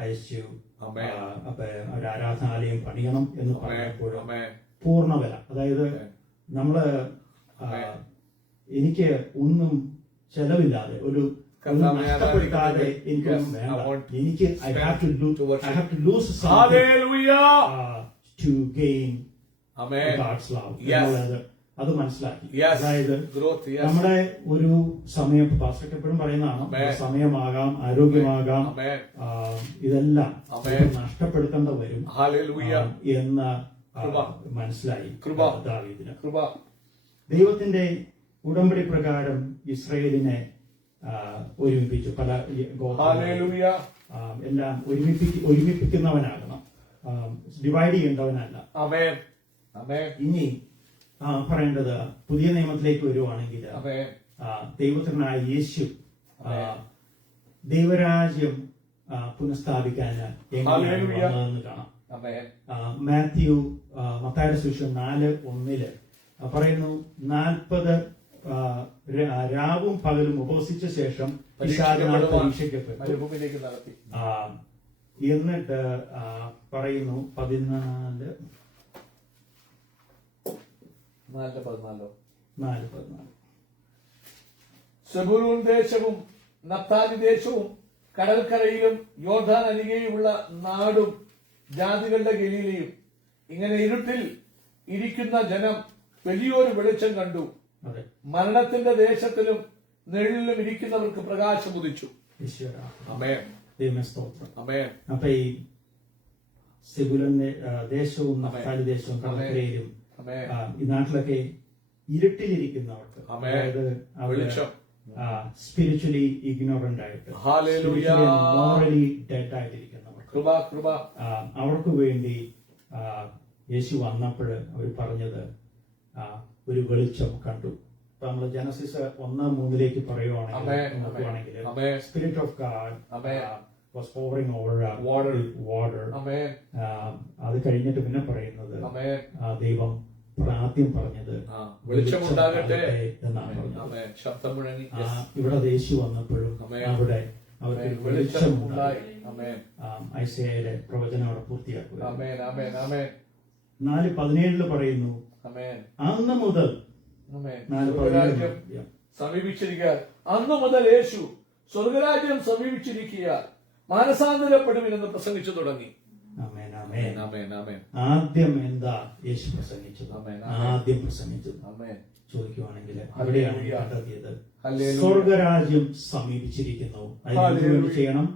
അയച്ചു. അപ്പൊ ഒരു ആരാധനാലയം പണിയണം എന്ന് പറഞ്ഞപ്പോഴും പൂർണ്ണ വില, അതായത് നമ്മള് എനിക്ക് ഒന്നും ചെലവില്ലാതെ ഒരു നഷ്ടപ്പെടുത്താതെ എനിക്കൊന്നും വേണ്ട. എനിക്ക് I have to lose to gain god's love. അത് മനസ്സിലാക്കി. അതായത് നമ്മുടെ ഒരു സമയം പാസ്റ്റർക്ക് എപ്പോഴും പറയുന്നതാണ്, സമയമാകാം, ആരോഗ്യമാകാം, ഇതെല്ലാം നഷ്ടപ്പെടുത്തേണ്ട വരും എന്ന് മനസ്സിലായി ദാവീദിന്. ദൈവത്തിന്റെ ഉടമ്പടി പ്രകാരം ഇസ്രായേലിനെ ഒരുമിപ്പിച്ചു. പല എല്ലാം ഒരുമിപ്പിക്കുന്നവനാകണം, ഡിവൈഡ് ചെയ്യേണ്ടവനല്ല. ഇനി പറയേണ്ടത് പുതിയ നിയമത്തിലേക്ക് വരുവാണെങ്കിൽ ദൈവത്തിനായ യേശു ദൈവരാജ്യം പുനഃസ്ഥാപിക്കാൻ എങ്ങനെയാണെന്ന് കാണാം. മാത്യു മത്തായിയുടെ സുവിശേഷം 4:1 പറയുന്നു, 40 രാവും പകലും ഉപവസിച്ച ശേഷം പിശാചിനാൽ പരീക്ഷിക്കപ്പെട്ടു. എന്നിട്ട് പറയുന്നു 14 സെബൂലൂൻ ദേശവും നഫ്താലി ദേശവും കടൽക്കരയിലും യോർദാൻ അരികെയുമുള്ള നാടും ജാതികളുടെ ഗലീലയും, ഇങ്ങനെ ഇരുട്ടിൽ ഇരിക്കുന്ന ജനം വലിയൊരു വെളിച്ചം കണ്ടു. മരണത്തിന്റെ ദേശത്തിലും നിഴലിലും ഇരിക്കുന്നവർക്ക് പ്രകാശം ഉദിച്ചു. അപ്പൊ ഈ സെബൂലൂൻ ദേശവും നഫ്താലി ദേശവും കടൽക്കരയിലും ഈ നാട്ടിലൊക്കെ ഇരുട്ടിലിരിക്കുന്നവർക്ക്, അതായത് സ്പിരിച്വലി ഇഗ്നോറന്റ് ആയിട്ട്, മോറലി ഡെഡ് ആയിട്ടിരിക്കുന്നവർക്ക്, അവർക്ക് വേണ്ടി യേശു വന്നപ്പോൾ അവർ പറഞ്ഞത് ഒരു വെളിച്ചം കണ്ടു. ഇപ്പൊ നമ്മള് ജനസിസ് 1:3 പറയുവാണെങ്കിൽ spirit of God was hovering over water. അത് കഴിഞ്ഞിട്ട് പിന്നെ പറയുന്നത് ദൈവം ആദ്യം പറഞ്ഞത് വെളിച്ചമുണ്ടാകട്ടെ എന്നാണ് പറഞ്ഞത്. ഇവിടെ യേശു വന്നപ്പോഴും അവിടെ അവർക്ക് വെളിച്ചമുണ്ടായി. ഐസയായിലെ പ്രവചനം അവിടെ പൂർത്തിയാക്കുക. 4:17 പറയുന്നു, അന്ന് മുതൽ സമീപിച്ചിരിക്കുക, അന്നു മുതൽ യേശു സ്വർഗരാജ്യം സമീപിച്ചിരിക്കുക, മാനസാന്തരപ്പെടുമെന്ന് പ്രസംഗിച്ചു തുടങ്ങി. ആദ്യം എന്താ യേശു പ്രസംഗിച്ചത്? ആദ്യം പ്രസംഗിച്ചത് ചോദിക്കുവാണെങ്കിൽ അവിടെയാണ് കണ്ടെത്തിയത്, സ്വർഗരാജ്യം സമീപിച്ചിരിക്കുന്നു, അതിന് ചെയ്യണം,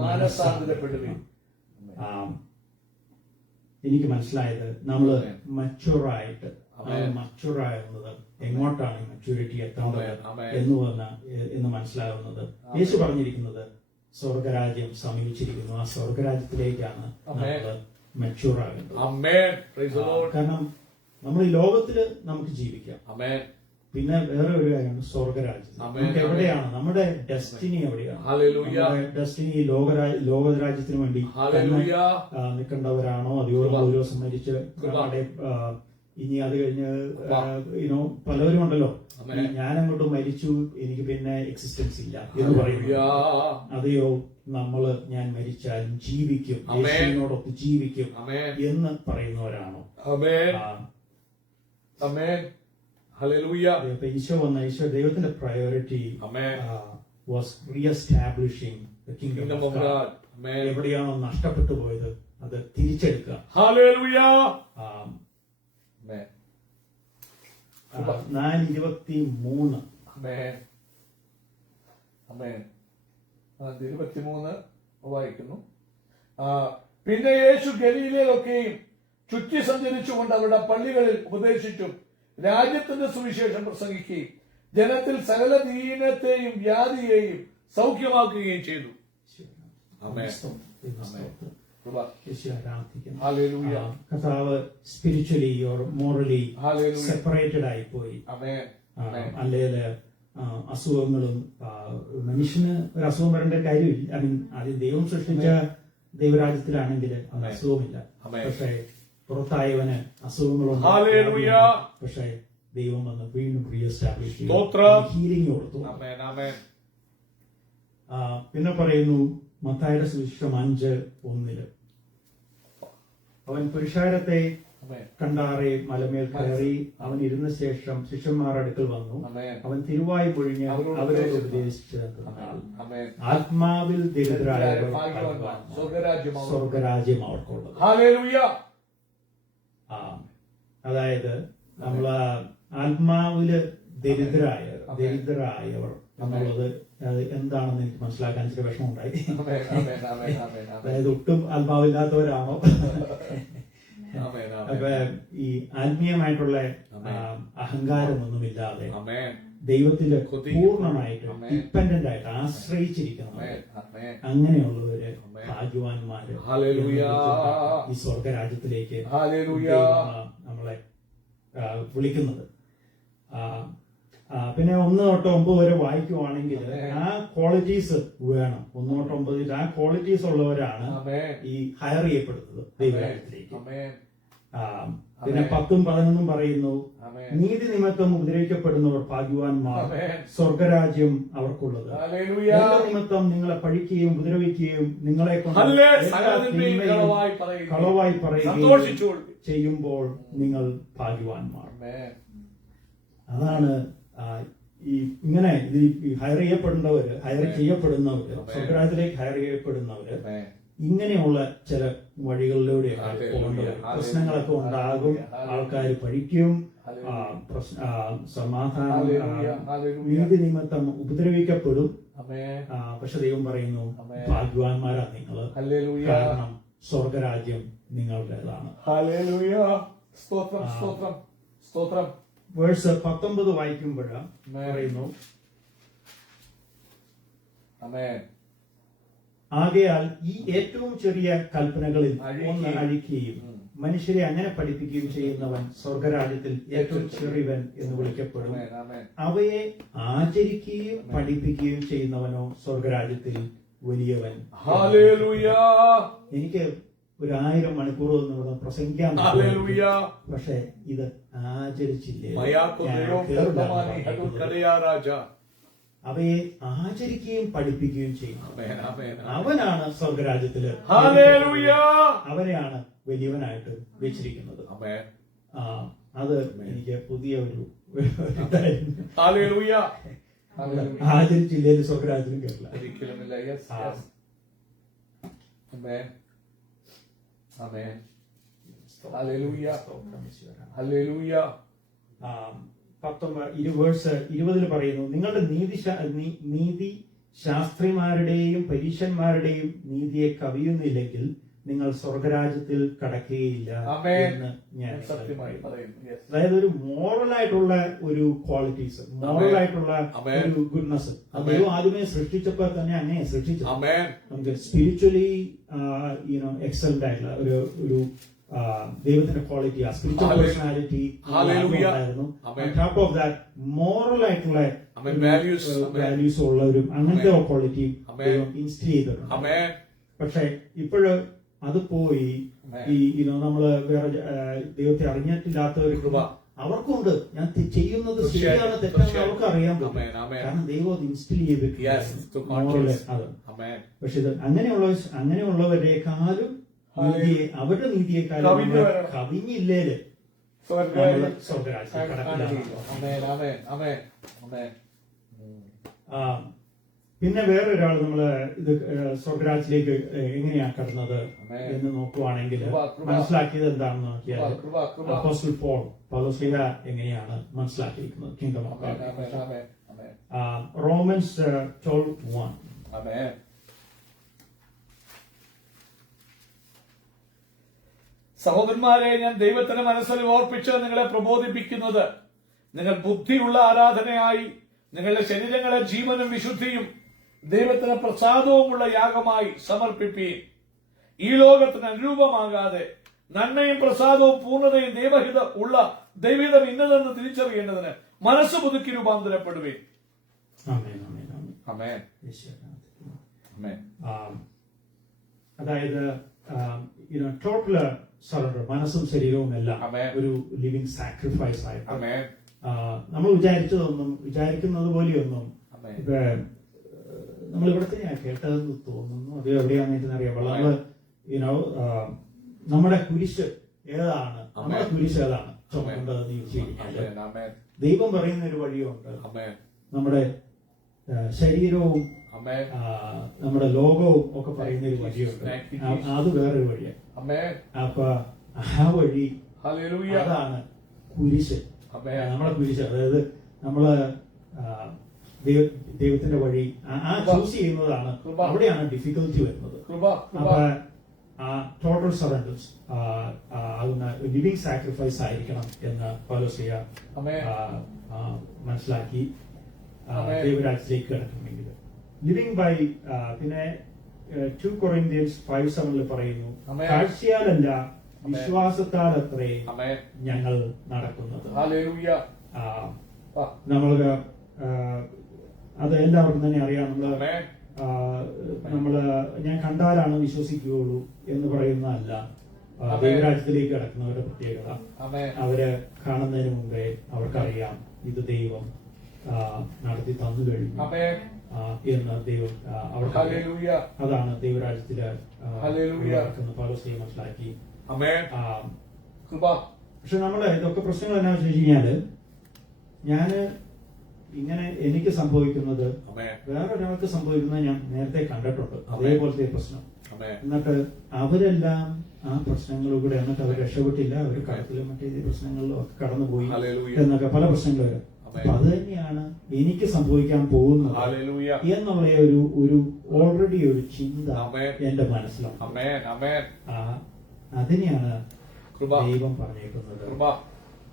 മാനസാന്തരപ്പെടുക. എനിക്ക് മനസ്സിലായത് നമ്മള് മച്ചുറായിട്ട് മച്ചുറാകുന്നത് എങ്ങോട്ടാണ് മെച്യൂരിറ്റി എത്തേണ്ടത് ആമേൻ. എന്ന് മനസ്സിലാകുന്നത്. യേശു പറഞ്ഞിരിക്കുന്നത് സ്വർഗരാജ്യം സമീപിച്ചിരിക്കുന്നു. ആ സ്വർഗരാജ്യത്തിലേക്കാണ് നമ്മൾ മെച്യൂർ ആകേണ്ടത്. ആമേൻ. Praise the Lord. കാരണം നമ്മൾ ഈ ലോകത്തില് നമുക്ക് ജീവിക്കാം. ആമേൻ. പിന്നെ വേറെ ഒരു കാര്യമാണ് സ്വർഗരാജ്യം. ആമേൻ. നമുക്ക് എവിടെയാണ് നമ്മുടെ ഡെസ്റ്റിനി എവിടെയാണ്? ഹല്ലേലൂയ. നമ്മുടെ ഡെസ്റ്റിനി ലോകരാജ്യത്തിന് വേണ്ടി ഹല്ലേലൂയ. നിൽക്കേണ്ടവരാണോ? അതെയോ ഒരു ദിവസം മരിച്ച് നമ്മുടെ ഇനി അത് കഴിഞ്ഞ് പലവരും ഉണ്ടല്ലോ, ഞാൻ അങ്ങോട്ട് മരിച്ചു, എനിക്ക് പിന്നെ എക്സിസ്റ്റൻസ് ഇല്ല എന്ന് പറയുന്നു. അതെയോ ഞാൻ മരിച്ചാലും ജീവിക്കും, യേശുവിനോടൊത്ത് ജീവിക്കും എന്ന് പറയുന്നവരാണോ? ഈശോ ദൈവത്തിന്റെ priority was reestablishing the kingdom of God. എവിടെയാണോ നഷ്ടപ്പെട്ടു പോയത് അത് തിരിച്ചെടുക്കുക. 4:23 വായിക്കുന്നു. പിന്നെ യേശു ഗലീലയിലൊക്കെയും ചുറ്റി സഞ്ചരിച്ചുകൊണ്ട് അവരുടെ പള്ളികളിൽ ഉപദേശിച്ചും രാജ്യത്തിന്റെ സുവിശേഷം പ്രസംഗിക്കുകയും ജനത്തിൽ സകല ദീനത്തെയും വ്യാധിയെയും സൗഖ്യമാക്കുകയും ചെയ്തു. കർത്താവ് സ്പിരിച്വലി ഓർ മോറലി സെപ്പറേറ്റഡ് ആയിപ്പോയി. അല്ലെങ്കിൽ അസുഖങ്ങളും മനുഷ്യന് ഒരു അസുഖം വരേണ്ട കാര്യമില്ല. ഐ മീൻ ആദ്യം ദൈവം സൃഷ്ടിച്ച ദൈവരാജ്യത്തിലാണെങ്കിൽ അസുഖമില്ല. പക്ഷെ പുറത്തായവന് അസുഖങ്ങളുണ്ട്. പക്ഷെ ദൈവം വന്ന് വീണ്ടും റീഎസ്റ്റാബ്ലിഷ് ഹീലിംഗ് കൊടുത്തു. പിന്നെ പറയുന്നു മത്തായിയുടെ സുവിശേഷം 5:1 അവൻ പുരുഷാരത്തെ കണ്ടാറെ മലമേൽ കയറി അവൻ ഇരുന്ന ശേഷം ശിഷ്യന്മാർ അടുക്കൽ വന്നു. അവൻ തിരുവായി പൊഴിഞ്ഞ് അവരോട് ഉപദേശിച്ച് ആത്മാവിൽ ദരിദ്രരായവർ സ്വർഗരാജ്യം അവർക്കുള്ളത്. അതായത് നമ്മള് ആത്മാവില് ദരിദ്രരായവർ എന്നുള്ളത് എന്താണെന്ന് എനിക്ക് മനസ്സിലാക്കാൻ ഇച്ചിരി വിഷമമുണ്ടായി. അതായത് ഒട്ടും ആത്മാവില്ലാത്തവരാണോ? അപ്പൊ ഈ ആത്മീയമായിട്ടുള്ള അഹങ്കാരമൊന്നുമില്ലാതെ ദൈവത്തില് പൂർണ്ണമായിട്ട് ഡിപ്പെൻഡന്റ് ആയിട്ട് ആശ്രയിച്ചിരിക്കുന്നവര്, അങ്ങനെയുള്ളവര് ഭാഗ്യവാന്മാര് ഈ സ്വർഗരാജ്യത്തിലേക്ക് നമ്മളെ വിളിക്കുന്നത്. പിന്നെ 1 തൊട്ട് 9 വരെ വായിക്കുവാണെങ്കിൽ ആ ക്വാളിറ്റീസ് വേണം. 1 തൊട്ട് 9 ആ ക്വാളിറ്റീസ് ഉള്ളവരാണ് ഈ ഹയർ ചെയ്യപ്പെടുന്നത് ദൈവരാജ്യത്തിലേക്ക്. പിന്നെ 10ഉം 11ഉം പറയുന്നു നീതി നിമിത്തം ഉപദ്രവിക്കപ്പെടുന്നവർ ഭാഗ്യവാന്മാർ, സ്വർഗരാജ്യം അവർക്കുള്ളത്. നിമിത്തം നിങ്ങളെ പഴിക്കുകയും ഉപദ്രവിക്കുകയും നിങ്ങളെ കൊണ്ട് കളവായി പറയുകയും ചെയ്യുമ്പോൾ നിങ്ങൾ ഭാഗ്യവാന്മാർ. അതാണ് ഇങ്ങനെ ഹയർ ചെയ്യപ്പെടുന്നവര് സ്വർഗരാജ്യത്തിലേക്ക് ഹയർ ചെയ്യപ്പെടുന്നവര് ഇങ്ങനെയുള്ള ചില വഴികളിലൂടെയൊക്കെ പോകേണ്ടത്. പ്രശ്നങ്ങളൊക്കെ ഉണ്ടാകും, ആൾക്കാർ പഠിക്കും, സമാധാനം, നീതി നിമിത്തം ഉപദ്രവിക്കപ്പെടും. പക്ഷെ ദൈവം പറയുന്നു ഭാഗ്യവാന്മാരാ നിങ്ങള്, കാരണം സ്വർഗരാജ്യം നിങ്ങളുടേതാണ്. വേഴ്സ് 19 വായിക്കുമ്പോഴാണ് പറയുന്നു ആകയാൽ ഈ ഏറ്റവും ചെറിയ കൽപ്പനകളിൽ ഒന്ന് അഴിക്കുകയും മനുഷ്യരെ അങ്ങനെ പഠിപ്പിക്കുകയും ചെയ്യുന്നവൻ സ്വർഗരാജ്യത്തിൽ ഏറ്റവും ചെറിയവൻ എന്ന് വിളിക്കപ്പെടും. അവയെ ആചരിക്കുകയും പഠിപ്പിക്കുകയും ചെയ്യുന്നവനോ സ്വർഗരാജ്യത്തിൽ വലിയവൻ. എനിക്ക് 1000 മണിക്കൂർ ഇവിടെ പ്രസംഗിക്കാൻ, പക്ഷെ ഇത് ആചരിച്ചില്ലേ? അവയെ ആചരിക്കുകയും പഠിപ്പിക്കുകയും ചെയ്യും. അവനാണ് സ്വർഗരാജ്യത്തില് അവനെയാണ് വലിയവനായിട്ട് വെച്ചിരിക്കുന്നത്. അത് എനിക്ക് പുതിയ ഒരു ആചരിച്ചില്ലേ സ്വർഗരാജ്യം കേട്ടില്ല. വേഴ്സ് 20 പറയുന്നു നിങ്ങളുടെ നീതി ശാസ്ത്രിമാരുടെയും പരീശന്മാരുടെയും നീതിയെ കവിയുന്നില്ലെങ്കിൽ നിങ്ങൾ സ്വർഗരാജ്യത്തിൽ കടക്കുകയില്ല ആമേൻ. എന്ന് ഞാൻ സത്യമായി പറയുന്നു. Yes. അതായത് ഒരു മോറലായിട്ടുള്ള ഒരു ക്വാളിറ്റീസ്, മോറലായിട്ടുള്ള ആമേൻ. ഒരു ഗുഡ്നസ് ആമേൻ. ദൈവം ആദ്യമേ സൃഷ്ടിച്ചപ്പോൾ തന്നെ അങ്ങനെ സൃഷ്ടിച്ചത്. ആമേൻ. നമുക്ക് സ്പിരിച്വലി എക്സലന്റ് ആയിട്ടുള്ള ഒരു ദൈവത്തിന്റെ ക്വാളിറ്റി, ആ സ്പിരിച്വൽ Hallelujah. Personality Hallelujah. ഉണ്ടായിരുന്നു. Amen. Top of that moral ആയിട്ടുള്ള Amen. Values. Amen. വാല്യൂസ് ഉള്ള ഒരു അങ്ങനത്തെ ക്വാളിറ്റി Amen. ദൈവം ഇൻസ്റ്റിൽ ചെയ്തിട്ടുണ്ട്. ആമേൻ. പക്ഷെ ഇപ്പോഴ് അത് പോയി Amen. നമ്മള് വേറെ ദൈവത്തെ അറിഞ്ഞിട്ടില്ലാത്തവർ കൃപ അവർക്കുണ്ട്. ഞാൻ ചെയ്യുന്നത് തീർച്ചയായും. ശരിയാണ് തെറ്റാണ് തീർച്ചയായും. അവർക്ക് അറിയാൻ പറ്റും. Amen. Amen. കാരണം ദൈവം അത് ഇൻസ്റ്റിൽ Yes. To conscience. അത്. ആമേൻ. പക്ഷെ ഇത് അങ്ങനെയുള്ളവരെക്കാളും നീതിയെ, അവരുടെ നീതിയെക്കാളും കവിഞ്ഞു നമ്മള് വരണം. കവിഞ്ഞില്ലേല് നമ്മള് സ്വർഗ്ഗരാജ്യത്തിൽ കടക്കിലാണ്. ആമേൻ. ആമേൻ. ആമേൻ. ആമേൻ. പിന്നെ വേറൊരാൾ നമ്മള് ഇത് സ്വർഗ്ഗരാജ്യത്തിലേക്ക് എങ്ങനെയാ കടന്നത് Amen. എന്ന് നോക്കുവാണെങ്കിൽ കൃപ. മനസ്സിലാക്കിയത് എന്താണെന്ന് നോക്കിയാൽ കൃപ. കൃപ. അപ്പോസ്റ്റൽ പോൾ പൗലോസ്ലീഹ എങ്ങനെയാണ് മനസ്സിലാക്കിയിരിക്കുന്നത് കിങ്ഡം ഓഫ് ആമേൻ. ഗോഡ്. ആമേൻ. ആമേൻ. ആമേൻ. റോമൻസ് 12:1. ആമേൻ. സഹോദരന്മാരെ, ഞാൻ ദൈവത്തിന്റെ മനസ്സിൽ ഓർപ്പിച്ച് നിങ്ങളെ പ്രബോധിപ്പിക്കുന്നത്, നിങ്ങൾ ബുദ്ധിയുള്ള ആരാധനയായി നിങ്ങളുടെ ശരീരങ്ങളെ ജീവനും വിശുദ്ധിയും ദൈവത്തിന് പ്രസാദവുമുള്ള യാഗമായി സമർപ്പിപ്പീൻ. ഈ ലോകത്തിന് അനുരൂപമാകാതെ നന്മയും പ്രസാദവും പൂർണ്ണതയും ദൈവഹിതം ഉള്ള ദൈവഹിതം ഇന്നതെന്ന് തിരിച്ചറിയേണ്ടതിന് മനസ്സ് പുതുക്കി രൂപാന്തരപ്പെടുവീൻ. ആമേൻ, ആമേൻ, ആമേൻ. ആമേൻ. ഈശ്വരനാ. ആമേൻ. അതായത് ടോട്ടൽ സറണ്ടർ, മനസ്സും ശരീരവും എല്ലാം Amen. ഒരു ലിവിങ് സാക്രിഫൈസ് ആയിട്ട് ആമേൻ. നമ്മൾ വിചാരിക്കുന്നത് പോലെയൊന്നും ആമേൻ. ഇപ്പൊ നമ്മൾ ഇവിടത്തെ കേട്ടതെന്ന് തോന്നുന്നു, അത് എവിടെയാണെന്ന് അറിയാം. നമ്മള് നമ്മുടെ കുരിശ് ഏതാണ്, നമ്മുടെ കുരിശ് ഏതാണ് ചുമക്കേണ്ടതെന്ന് ചോദിച്ചു കഴിഞ്ഞാല് ആമേൻ. ദൈവം പറയുന്ന ഒരു വഴിയുണ്ട്. ആമേൻ. നമ്മുടെ ശരീരവും ആമേൻ. നമ്മുടെ ലോകവും ഒക്കെ പറയുന്ന ഒരു വഴിയുണ്ട്. Thank you, Jesus. അത് വേറൊരു വഴിയാണ്. ആമേൻ. അപ്പൊ ആ വഴി ഹല്ലേലൂയ. അതാണ് കുരിശ്. ആമേൻ. നമ്മളെ കുരിശ്, അതായത് നമ്മള് ദൈവത്തിന്റെ വഴി ആ ചൂസ് ചെയ്യുന്നതാണ്. കൃപ. അവിടെയാണ് ഡിഫിക്കൽറ്റി വരുന്നത്. കൃപ. കൃപ. അപ്പൊ ടോട്ടൽ സറണ്ടേഴ്സ് ലിവിങ് സാക്രിഫൈസ് ആയിരിക്കണം എന്ന് പൗലോസ്ലീഹ ആമേൻ. മനസ്സിലാക്കി ആമേൻ. ദൈവരാജ്യത്തിലേക്ക് കിടക്കണമെങ്കിൽ ലിവിങ് ബൈ പിന്നെ 2 Corinthians 5:7 പറയുന്നു, ആമേൻ. കാഴ്ചയാലല്ല വിശ്വാസത്താൽ അത്രേ ആമേൻ. ഞങ്ങൾ നടക്കുന്നത്. ഹല്ലേലൂയ. നമ്മൾക്ക് അത് എല്ലാവർക്കും തന്നെ അറിയാം. ആമേൻ. ഞാൻ കണ്ടാലാണ് വിശ്വസിക്കുകയുള്ളൂ എന്ന് പറയുന്നതല്ല ആമേൻ. ദൈവരാജ്യത്തിലേക്ക് കിടക്കുന്നവരുടെ പ്രത്യേകത. ആമേൻ. അവര് കാണുന്നതിന് മുമ്പേ അവർക്കറിയാം ഇത് ദൈവം നടത്തി തന്നു കഴിഞ്ഞു ആമേൻ. എന്ന് ദൈവം അവർക്ക് ഹല്ലേലൂയ. അതാണ് ദൈവരാജ്യത്തില് ഹല്ലേലൂയ. പൗലോസ്ലീഹ മനസ്സിലാക്കി. ആമേൻ. കൃപ. പക്ഷെ നമ്മള് ഇതൊക്കെ പ്രശ്നങ്ങൾ എന്നാന്ന് വെച്ച് കഴിഞ്ഞാല്, ഞാന് ഇങ്ങനെ എനിക്ക് സംഭവിക്കുന്നത് ആമേൻ. വേറൊരാൾക്ക് സംഭവിക്കുന്നത് ഞാൻ നേരത്തെ കണ്ടിട്ടുണ്ട്, അതേപോലത്തെ പ്രശ്നം. ആമേൻ. എന്നിട്ട് അവരെല്ലാം ആ പ്രശ്നങ്ങളിലൂടെ എന്നിട്ട് അവർ രക്ഷപ്പെട്ടില്ല, അവർ കടത്തിലും മറ്റേ പ്രശ്നങ്ങളിലും ഒക്കെ കടന്നുപോയി ഹല്ലേലൂയ. എന്നൊക്കെ പല പ്രശ്നങ്ങൾ വരും. ആമേൻ. അപ്പൊ അത് തന്നെയാണ് എനിക്ക് സംഭവിക്കാൻ പോകുന്നത് ഹല്ലേലൂയ. എന്നുള്ള ഒരു ഓൾറെഡി ഒരു ചിന്ത ആമേൻ. എന്റെ മനസ്സിലാണ്. ആമേൻ. ആമേൻ. അതിനെയാണ് കൃപ. ദൈവം പറഞ്ഞേക്കുന്നത്, കൃപ.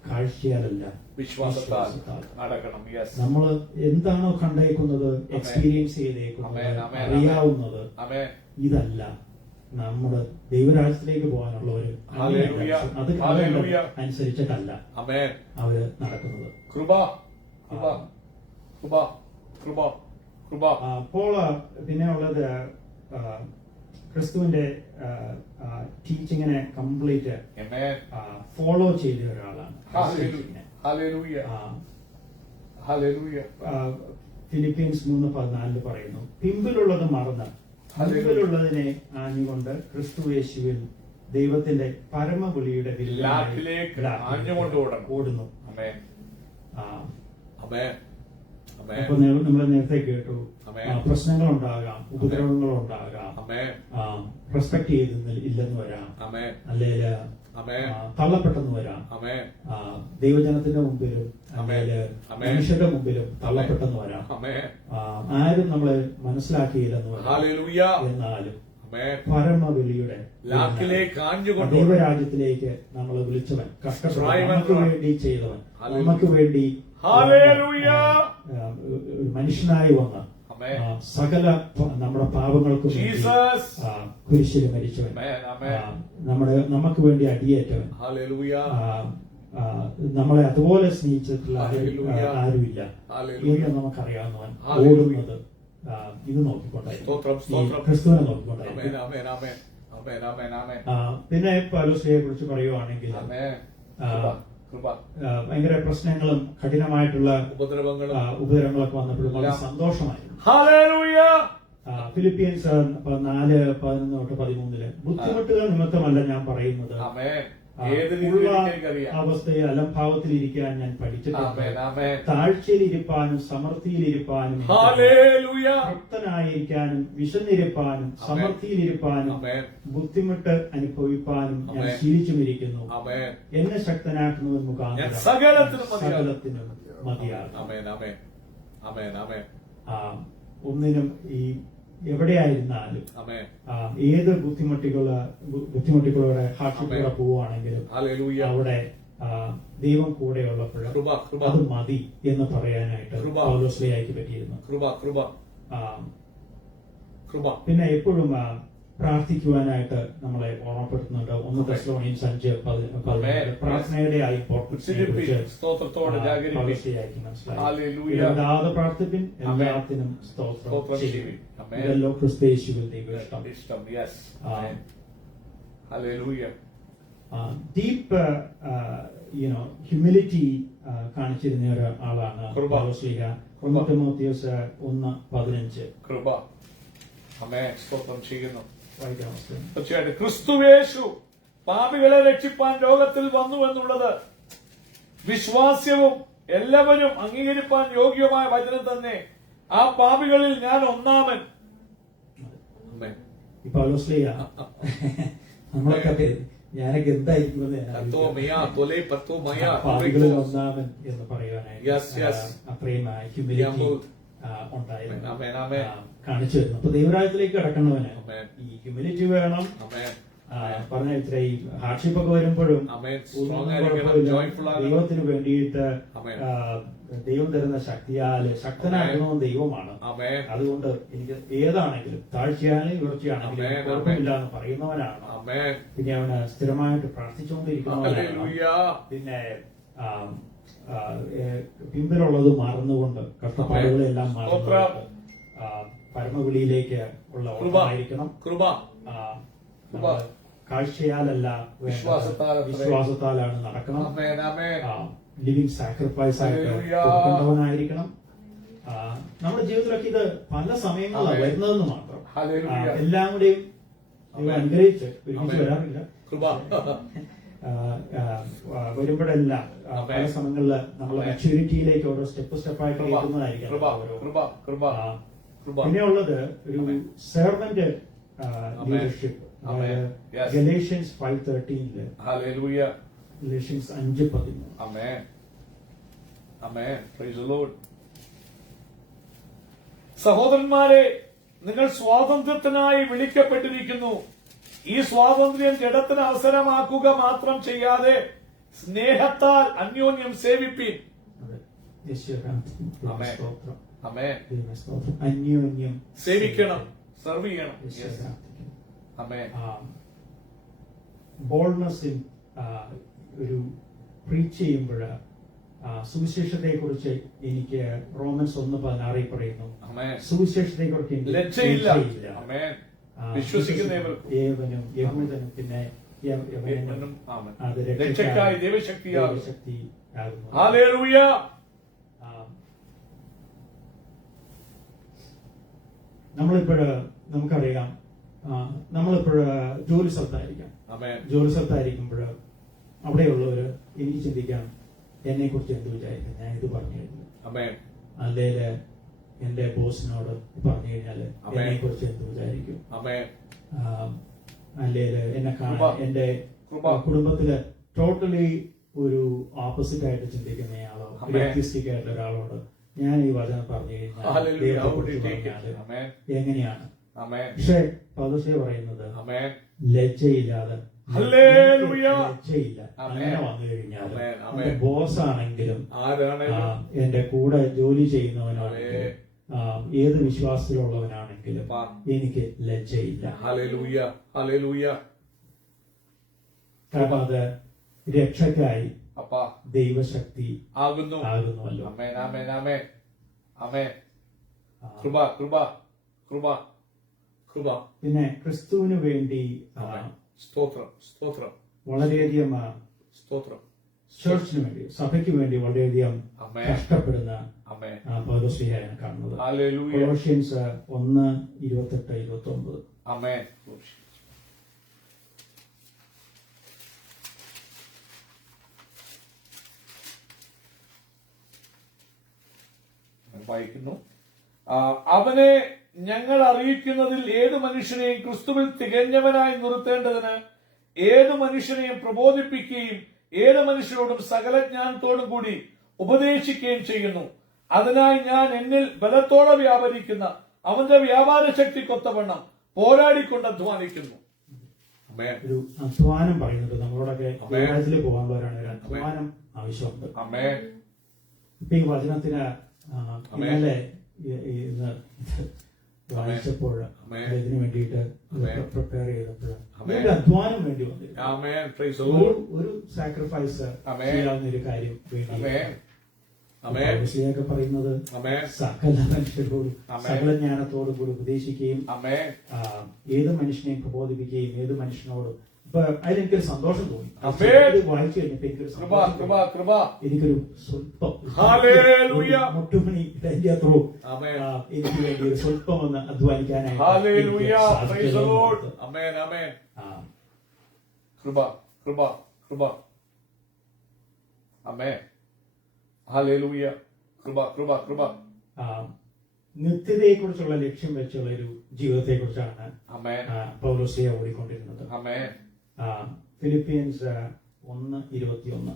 കാഴ്ചയാലല്ല വിശ്വാസത്താൽ നടക്കണം. യെസ്. നമ്മള് എന്താണോ കണ്ടേക്കുന്നത്, എക്സ്പീരിയൻസ് ചെയ്തേക്കുന്നത്, ആമേൻ. ആമേൻ. അറിയാവുന്നത്, ആമേൻ. ഇതല്ല നമ്മുടെ ദൈവരാജ്യത്തിലേക്ക് പോകാനുള്ള ഒരു ഹല്ലേലൂയ. അത് ഹല്ലേലൂയ. അനുസരിച്ചിട്ടല്ല ആമേൻ. അവര് നടക്കുന്നത്. കൃപ. കൃപ. കൃപ. കൃപ. കൃപ. അപ്പോൾ പിന്നെ ഉള്ളത് ക്രിസ്തുവിന്റെ ടീച്ചിങ്ങിനെ കംപ്ലീറ്റ് ആമേൻ. ഫോളോ ചെയ്ത ഒരാളാണ്. ഹല്ലേലൂയ. ഹല്ലേലൂയ. ഫിലിപ്പീൻസ് 3:14 പറയുന്നു, പിമ്പിലുള്ളത് മറന്ന് മുമ്പിലുള്ളതിനെ ആഞ്ഞുകൊണ്ട് ക്രിസ്തു യേശുവിൽ ദൈവത്തിന്റെ പരമവിളിയുടെ ലാക്കിലേക്ക് ആഞ്ഞുകൊണ്ട് ഓടുന്നു. ആമേൻ. ആമേൻ. ആമേൻ. അപ്പൊ നമ്മൾ നേരത്തെ കേട്ടു, ആമേൻ. പ്രശ്നങ്ങളുണ്ടാകാം, ഉപദ്രവങ്ങളുണ്ടാകാം, ആമേൻ. റെസ്പെക്ട് ചെയ്തില്ലെന്ന് വരാം, ആമേൻ. അല്ലെങ്കിൽ ആമേൻ. തള്ളപ്പെട്ടെന്ന് വരാം, ആമേൻ. ദൈവജനത്തിന്റെ മുമ്പിലും അല്ലെങ്കിൽ ആമേൻ. മനുഷ്യരുടെ മുമ്പിലും തള്ളപ്പെട്ടെന്ന് വരാം, ആമേൻ. ആരും നമ്മളെ മനസ്സിലാക്കിയില്ലെന്ന് വരാം. ഹല്ലേലൂയ. എന്നാലും ആമേൻ. പരമവിളിയുടെ ലാക്കിലേക്ക് ആഞ്ഞുകൊണ്ട് ദൈവരാജ്യത്തിലേക്ക് നമ്മളെ വിളിച്ചവൻ, കഷ്ടപ്പെട്ട നമുക്ക് വേണ്ടി ചെയ്തവൻ, നമുക്ക് വേണ്ടി ഹല്ലേലൂയ ഒരു മനുഷ്യനായി വന്ന സകല നമ്മുടെ പാപങ്ങൾക്കും ജീസസ് കുരിശിൽ മരിച്ചവൻ, നമുക്ക് വേണ്ടി അടിയേറ്റവൻ, ഹല്ലേലൂയ നമ്മളെ അതുപോലെ സ്നേഹിച്ചിട്ടുള്ള ആരുമില്ല എന്ന് നമുക്കറിയാവുന്നവൻ ഓടുന്നത് ഇത് നോക്കിക്കൊണ്ടായിരുന്നു, ക്രിസ്തുവിനെ നോക്കിക്കൊണ്ടായിരുന്നു. പിന്നെ പൗലോസിനെ കുറിച്ച് പറയുവാണെങ്കിൽ ഭയങ്കര പ്രശ്നങ്ങളും കഠിനമായിട്ടുള്ള ഉപദ്രവങ്ങളൊക്കെ വന്നപ്പോഴും വളരെ സന്തോഷമായിരുന്നു. ഫിലിപ്പിയൻസ് 4:11-13 ബുദ്ധിമുട്ടുകൾ നിമിത്തമല്ല ഞാൻ പറയുന്നത്, അവസ്ഥയെ അലംഭാവത്തിലിരിക്കാൻ ഞാൻ പഠിച്ചിട്ടുണ്ട്. താഴ്ചയിലിരിപ്പാനും സമൃദ്ധിയിലിരിപ്പാനും തൃപ്തനായിരിക്കാനും വിശന്നിരിപ്പാനും സമൃദ്ധിയിലിരിപ്പാനും ബുദ്ധിമുട്ട് അനുഭവിപ്പാനും ഞാൻ ശീലിച്ചുമിരിക്കുന്നു. എന്നെ ശക്തനാക്കുന്നവൻ മുഖാന്തരം സകലത്തിനും മതിയാകും. ഒന്നിനും ഈ എവിടെയായിരുന്നാലും ഏത് ബുദ്ധിമുട്ടുകളുടെ ഹാർട്ട്ഷിപ്പിലൂടെ പോവുകയാണെങ്കിലും അവിടെ ദൈവം കൂടെയുള്ളപ്പോൾ അത് മതി എന്ന് പറയാനായിട്ട് പൗലോസ്ലിയായ്ക്ക് പറ്റിയിരുന്നു. പിന്നെ എപ്പോഴും പ്രാർത്ഥിക്കുവാനായിട്ട് നമ്മളെ ഓർമ്മപ്പെടുത്തുന്നുണ്ട്. 1 തെസ്സലോനിയൻസ് 5:11 പ്രാർത്ഥനയുടെ ആ ഇമ്പോർട്ടൻസിനെ കുറിച്ച് മനസ്സിലായി. പ്രാർത്ഥിപ്പിൻ, എല്ലാത്തിനും സ്തോത്രം ചെയ്യുവിൻ, ഇതെല്ലാം ക്രിസ്തുയേശുവിൽ ദൈവം ഇഷ്ടം. ഡീപ്പ് ഹ്യൂമിലിറ്റി കാണിച്ചിരുന്ന ഒരാളാണ് പൗലോസ്ലീഹ. 1 തിമോത്തിയോസ് 1:15 തീർച്ചയായിട്ടും ക്രിസ്തുയേശു പാപികളെ രക്ഷിപ്പാൻ ലോകത്തിൽ വന്നു എന്നുള്ളത് വിശ്വാസ്യവും എല്ലാവരും അംഗീകരിപ്പാൻ യോഗ്യമായ വചനം തന്നെ. ആ പാപികളിൽ ഞാൻ ഒന്നാമൻ. നമ്മളൊക്കെ ഞാനൊക്കെ എന്തായിരിക്കുമെന്ന് പാപികളിൽ ഒന്നാമൻ എന്ന് പറയാനായിട്ട് അത്രയും ഹ്യൂമിലിറ്റി ഉണ്ടായിരുന്നു, കാണിച്ചു വരുന്നു. അപ്പൊ ദൈവരാജ്യത്തിലേക്ക് കടക്കുന്നവന് ഈ ഹ്യൂമിലിറ്റി വേണം. പറഞ്ഞ ഇത്ര ഈ ഹാർഡ്ഷിപ്പ് ഒക്കെ വരുമ്പോഴും ദൈവത്തിന് വേണ്ടിയിട്ട് ദൈവം തരുന്ന ശക്തിയാല് ശക്തനാകുന്നവൻ ദൈവമാണ്. അതുകൊണ്ട് എനിക്ക് ഏതാണെങ്കിലും താഴ്ചയാണെങ്കിലും ഉയർച്ചയാണെങ്കിലും കുഴപ്പമില്ല എന്ന് പറയുന്നവനാണ്. പിന്നെ അവന് സ്ഥിരമായിട്ട് പ്രാർത്ഥിച്ചുകൊണ്ടിരിക്കുന്നവനാണ്. പിന്നെ പിമ്പിലുള്ളത് മറന്നുകൊണ്ട് കഷ്ടപ്പാടുകളെല്ലാം മറന്നുകൊണ്ട് പരമവിളിയിലേക്ക് ഉള്ള ഓർമ്മയായിരിക്കണം. കാഴ്ചയാലല്ല, വിശ്വാസത്താലാണ് നടക്കണം. ലിവിംഗ് സാക്രിഫൈസ് ആയിട്ട് കൊടുക്കേണ്ടവനായിരിക്കണം. നമ്മുടെ ജീവിതത്തിലൊക്കെ ഇത് പല സമയങ്ങളിലാണ് വരുന്നതെന്ന് മാത്രം. എല്ലാം കൂടെയും അനുഗ്രഹിച്ച് ഒരുമിച്ച് വരാറില്ല. വരുമ്പോഴെല്ലാം പല സമയങ്ങളിൽ നമ്മൾ മെച്യൂരിറ്റിയിലേക്ക് ഓരോ സ്റ്റെപ്പായിട്ട് എത്തുന്നതായിരിക്കും. പിന്നെയുള്ളത് ഒരു സെർവന്റ് ലീഡർഷിപ്പ്. ഗലേഷ്യൻസ് 5:13 ഗലേഷ്യൻസ് 5:13 സഹോദരന്മാരെ, നിങ്ങൾ സ്വാതന്ത്ര്യത്തിനായി വിളിക്കപ്പെട്ടിരിക്കുന്നു. ഈ സ്വാതന്ത്ര്യം ജഡത്തിന് അവസരമാക്കുക മാത്രം ചെയ്യാതെ സ്നേഹത്താൽ അന്യോന്യം സേവിപ്പീൻ. അന്യോന്യം സേവിക്കണം, സെർവ് ചെയ്യണം. ബോൾഡ്നെസ് ഒരു പ്രീച്ച് ചെയ്യുമ്പോൾ സുവിശേഷത്തെ കുറിച്ച് എനിക്ക് റോമൻസ് 1:16 പറയുന്നു. സുവിശേഷത്തെ കുറിച്ച് ഏവനും യഹൂദനും പിന്നെ നമുക്കറിയാം, നമ്മളിപ്പോഴ് ജോലി സ്ഥലത്തായിരിക്കുമ്പോൾ അവിടെയുള്ളവര് എനിക്ക് ചിന്തിക്കാം, എന്നെ കുറിച്ച് എന്ത് വിചാരിക്കും, ഞാൻ ഇത് പറഞ്ഞു കഴിഞ്ഞു. അല്ലേല് എന്റെ ബോസിനോട് പറഞ്ഞു കഴിഞ്ഞാല് എന്നെ കുറിച്ച് എന്ത് വിചാരിക്കും. അല്ലേല് എന്നെ കാണാൻ എന്റെ കുടുംബത്തില് ടോട്ടലി ഒരു ഓപ്പോസിറ്റ് ആയിട്ട് ചിന്തിക്കുന്നയാളോ വ്യത്യസ്തിക് ആയിട്ടുള്ള ഒരാളോട് ഞാൻ ഈ വചനം പറഞ്ഞു കഴിഞ്ഞാൽ എങ്ങനെയാണ് ആമേൻ. പക്ഷെ പൗലോസ് പറയുന്നത് ആമേൻ. ലജ്ജയില്ലാതെ, ഹല്ലേലൂയ. ലജ്ജയില്ല. അങ്ങനെ വന്നു കഴിഞ്ഞാൽ ആമേൻ. ആമേൻ. എന്റെ ബോസ് ആണെങ്കിലും ആരാണെങ്കിലും എന്റെ കൂടെ ജോലി ചെയ്യുന്നവനാണെങ്കിലും ഏത് വിശ്വാസത്തിലുള്ളവനാണെങ്കിലും എനിക്ക് ലജ്ജയില്ല. ഹല്ലേലൂയ. ഹല്ലേലൂയ. കാരണം അത് രക്ഷയ്ക്കായി അപ്പാ ദൈവശക്തി ആകുന്നുവല്ലോ. ആമേൻ. ആമേൻ. ആമേൻ. ആമേൻ. കൃപ കൃപ കൃപ കൃപ. പിന്നെ ക്രിസ്തുവിന് വേണ്ടി സ്തോത്രം സ്തോത്രം വളരെയധികം സ്തോത്രം. ചർച്ചിന് വേണ്ടി, സഭയ്ക്ക് വേണ്ടി വളരെയധികം കഷ്ടപ്പെടുന്ന പൗലോസ്ലീഹയാണ് കാണുന്നത്. കൊളോഷ്യൻസ് 1:28-29. ആമേൻ. വായിക്കുന്നു. അവനെ ഞങ്ങൾ അറിയിക്കുന്നതിൽ ഏത് മനുഷ്യനെയും ക്രിസ്തുവിൽ തികഞ്ഞവനായി നിർത്തേണ്ടതിന് ഏത് മനുഷ്യനെയും പ്രബോധിപ്പിക്കുകയും ഏത് മനുഷ്യരോടും സകല ജ്ഞാനത്തോടും കൂടി ഉപദേശിക്കുകയും ചെയ്യുന്നു. അതിനായി ഞാൻ എന്നിൽ ബലത്തോടെ വ്യാപരിക്കുന്ന അവന്റെ വ്യാപാര ശക്തിക്കൊത്തവണ്ണം പോരാടിക്കൊണ്ട് അധ്വാനിക്കുന്നു. ഒരു അധ്വാനം പറയുന്നത് നമ്മളോടൊക്കെ കോളേജിൽ പോകാനുള്ളവരാണ്. ഒരു അധ്വാനം ആവശ്യമുണ്ട്. ഇപ്പൊ ഈ വചനത്തിന് ഇന്നലെ ഇന്ന് വായിച്ചപ്പോൾ ഇതിനു വേണ്ടിയിട്ട് പ്രിപ്പയർ ചെയ്തപ്പോൾ അധ്വാനം വേണ്ടി വന്നിരുന്നു. ഒരു സാക്രിഫൈസ് ചെയ്യാവുന്ന ഒരു കാര്യം വേണ്ടി പറയുന്നത് സകല മനുഷ്യരോടും സകല ജ്ഞാനത്തോടും കൂടി ഉപദേശിക്കുകയും ഏത് മനുഷ്യനെയും പ്രബോധിപ്പിക്കുകയും ഏത് മനുഷ്യനോടും. ഇപ്പൊ അതിലെനിക്കൊരു സന്തോഷം തോന്നി. വായിച്ചു കഴിഞ്ഞപ്പോ എനിക്കൊരു സ്വല്പം മുട്ടുമണി അത്രയും എനിക്ക് വേണ്ടി ഒരു സ്വല്പം ഒന്ന് അധ്വാനിക്കാനായിട്ട്. നിത്യതയെ കുറിച്ചുള്ള ലക്ഷ്യം വെച്ചുള്ള ഒരു ജീവിതത്തെ കുറിച്ചാണ് പൗലോസ് ഓടിക്കൊണ്ടിരുന്നത്. ഫിലിപ്പിയൻസ് 1:21.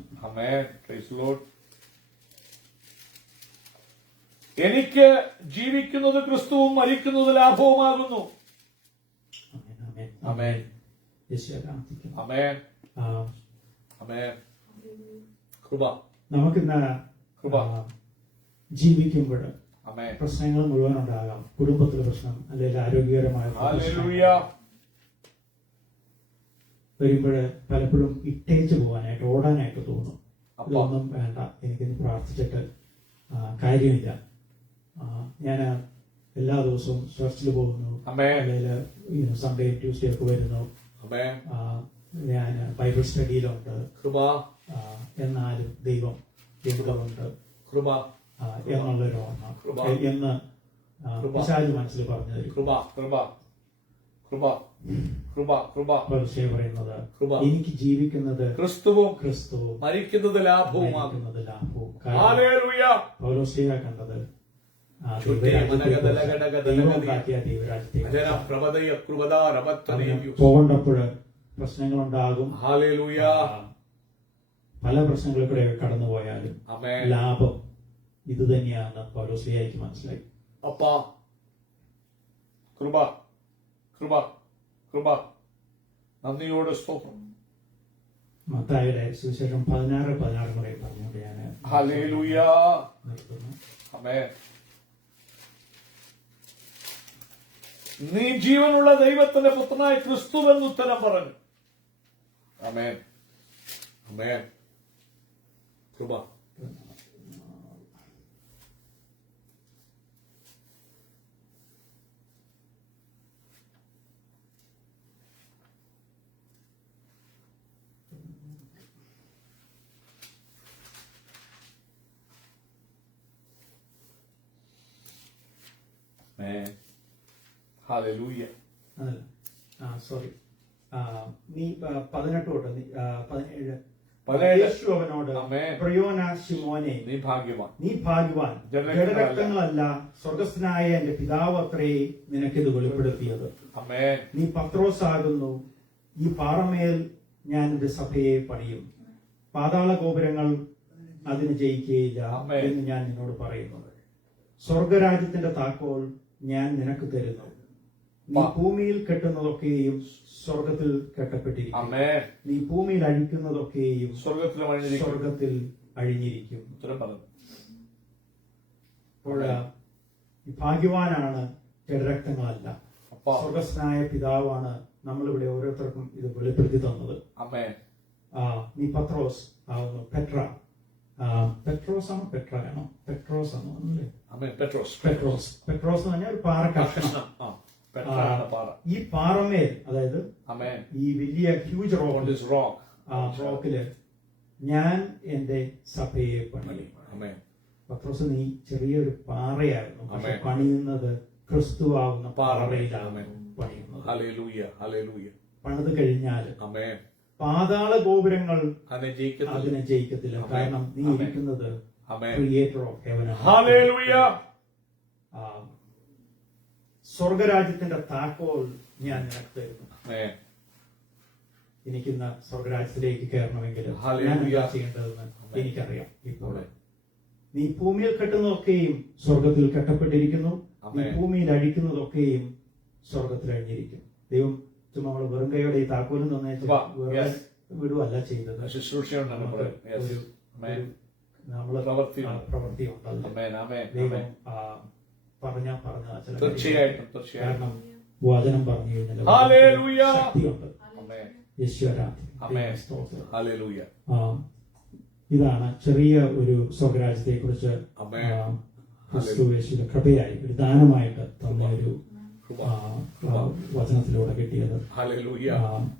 എനിക്ക് ജീവിക്കുന്നത് ക്രിസ്തുവും മരിക്കുന്നത് ലാഭവുമാകുന്നു. നമുക്കിന്ന് ജീവിക്കുമ്പോൾ പ്രശ്നങ്ങൾ മുഴുവൻ ഉണ്ടാകാം. കുടുംബത്തിലെ പ്രശ്നം, അല്ലെങ്കിൽ ആരോഗ്യകരമായ വരുമ്പോൾ പലപ്പോഴും ഇട്ടേച്ച് പോകാനായിട്ട്, ഓടാനായിട്ട് തോന്നും. ഇതൊന്നും വേണ്ട, എനിക്കിന്ന് പ്രാർത്ഥിച്ചിട്ട് കാര്യമില്ല. ഞാൻ എല്ലാ ദിവസവും ചർച്ചിൽ പോകുന്നു, അല്ലെങ്കിൽ സൺഡേ ട്യൂസ്ഡേ ഒക്കെ വരുന്നു, ഞാൻ ബൈബിൾ സ്റ്റഡിയിലുണ്ട്. എന്നാലും ദൈവം എന്തുകൊണ്ട് എന്നുള്ളൊരു ഓർമ്മ എന്ന് പിശാച് മനസ്സിൽ പറഞ്ഞു തരും. പറയുന്നത് എനിക്ക് ജീവിക്കുന്നത് ക്രിസ്തുവും മരിക്കുന്നത് ലാഭവും. പൗലോസ്ലീഹ കണ്ടത് പോകണ്ടപ്പോൾ പ്രശ്നങ്ങളുണ്ടാകും. പല പ്രശ്നങ്ങളിൽ കൂടെ കടന്നു പോയാലും ലാഭം ഇത് തന്നെയാണ് പൗലോസ്ലീഹയ്ക്ക് മനസ്സിലായി. അപ്പാ കൃപ കൃപ കൃപ. നന്ദിയോട് സ്തോത്രം. മത്തായിയുടെ സുവിശേഷം 16:16 വരെ പറഞ്ഞുകൊണ്ട് ഞാൻ നിർത്തുന്നു. നീ ജീവനുള്ള ദൈവത്തിന്റെ പുത്രനായ ക്രിസ്തുവെന്ന് ഉത്തരം പറഞ്ഞു. ആമേൻ. ആമേൻ. കൃപ. ഹല്ലേലൂയ. സോറി, നീ 18 തൊട്ട് 17 യേശു അവനോട് പ്രയോന ശിമോനെ, നീ ഭാഗ്യവാൻ, ജഡരക്തങ്ങളല്ല സ്വർഗസ്ഥനായ എന്റെ പിതാവ് അത്രേ നിനക്കിത് വെളിപ്പെടുത്തിയത്. നീ പത്രോസ് ആകുന്നു. ഈ പാറമേൽ ഞാൻ എന്റെ സഭയെ പണിയും, പാതാള ഗോപുരങ്ങൾ അതിന് ജയിക്കുകയില്ല എന്ന് ഞാൻ നിന്നോട് പറയുന്നത്. സ്വർഗരാജ്യത്തിന്റെ താക്കോൽ ഞാൻ നിനക്ക് തരുന്നു. നീ ഭൂമിയിൽ കെട്ടുന്നതൊക്കെയും സ്വർഗത്തിൽ കെട്ടപ്പെട്ടിരിക്കും. ആമേൻ. നീ ഭൂമിയിൽ അഴിക്കുന്നതൊക്കെയും സ്വർഗത്തിലും അഴിഞ്ഞിരിക്കും. സ്വർഗത്തിൽ അഴിഞ്ഞിരിക്കും. ഉത്തരം പറഞ്ഞു. അപ്പോൾ ഈ ഭാഗ്യവാനാണ് ജഡരക്തങ്ങളല്ല, അപ്പാ. സ്വർഗസ്നായ പിതാവാണ് നമ്മളിവിടെ ഓരോരുത്തർക്കും ഇത് വെളിപ്പെടുത്തി തന്നത്. ആമേൻ. നീ പത്രോസ് ആവുന്നു. പെട്രോസ് ആണോ പെട്രയാണോ? പെട്രോസ് ആണോ അല്ലേ? ആമേൻ. പെട്രോസ്. പെട്രോസ് എന്ന് പറഞ്ഞാൽ ഒരു പാറ കഷ്ണം. ആ, പെട്രാണ് പാറ. ഈ പാറമേൽ, അതായത് ആമേൻ. ഈ വലിയ ഹ്യൂജ് On this rock. റോക്കില് ഞാൻ എന്റെ സഭയെ പണി. ആമേൻ. പത്രോസ്, നീ ചെറിയൊരു പാറയായിരുന്നു, പക്ഷെ ആമേൻ. പണിയുന്നത് ക്രിസ്തുവാകുന്ന പാറമേലാണ് പാറയിലാണ് പണിയുന്നത്. ഹല്ലേലൂയ. ഹല്ലേലൂയ. പണിത് കഴിഞ്ഞാൽ ആമേൻ. പാതാള ഗോപുരങ്ങൾ അതിനെ ജയിക്കത്തില്ല. അതിനെ ജയിക്കത്തില്ല. ആമേൻ. കാരണം നീ ആമേൻ. ഇരിക്കുന്നത് ആമേൻ. Creator of heaven. ഹല്ലേലൂയ. സ്വർഗരാജ്യത്തിന്റെ താക്കോൽ ഞാൻ നിനക്ക് തരുന്നു. ആമേൻ. എനിക്കിന്ന് സ്വർഗരാജ്യത്തിലേക്ക് കയറണമെങ്കിൽ ഞാൻ ഹല്ലേലൂയ. എന്താ ചെയ്യേണ്ടതെന്ന് എനിക്കറിയാം. ഇപ്പോൾ ആമേൻ. നീ ഭൂമിയിൽ കെട്ടുന്നതൊക്കെയും സ്വർഗത്തിൽ കെട്ടപ്പെട്ടിരിക്കുന്നു, നീ ആമേൻ. ഭൂമിയിൽ അഴിക്കുന്നതൊക്കെയും സ്വർഗത്തിൽ അഴിഞ്ഞിരിക്കും. ദൈവം ചുമ്മാ നമ്മള് വെറും കൈയോടെ ഈ താക്കോലും തന്നേച്ച് Yes. വിടുവല്ല ചെയ്തത്. ശുശ്രൂഷയുണ്ട്. നമുക്ക് Yes. ഒരു ആമേൻ. നമ്മള് പ്രവൃത്തിയുണ്ട്. പ്രവൃത്തിയുണ്ടല്ലോ. ആമേൻ. ആമേൻ. ദൈവം ആമേൻ. പറഞ്ഞ ചില തീർച്ചയായിട്ടും. തീർച്ചയായിട്ടും. കാരണം വചനം പറഞ്ഞു കഴിഞ്ഞാൽ ഹല്ലേലൂയ. ശക്തിയുണ്ട്. ആമേൻ. യേശുരാധി. ആമേൻ. ഹല്ലേലൂയ. ഇതാണ് ചെറിയ ഒരു സ്വർഗരാജ്യത്തെ കുറിച്ച് ആമേൻ. ക്രിസ്തു യേശുവിന്റെ കൃപയായി ഒരു ദാനമായിട്ട് തന്ന ഒരു വചനത്തിലൂടെ കിട്ടിയത്. ഹല്ലേലൂയ.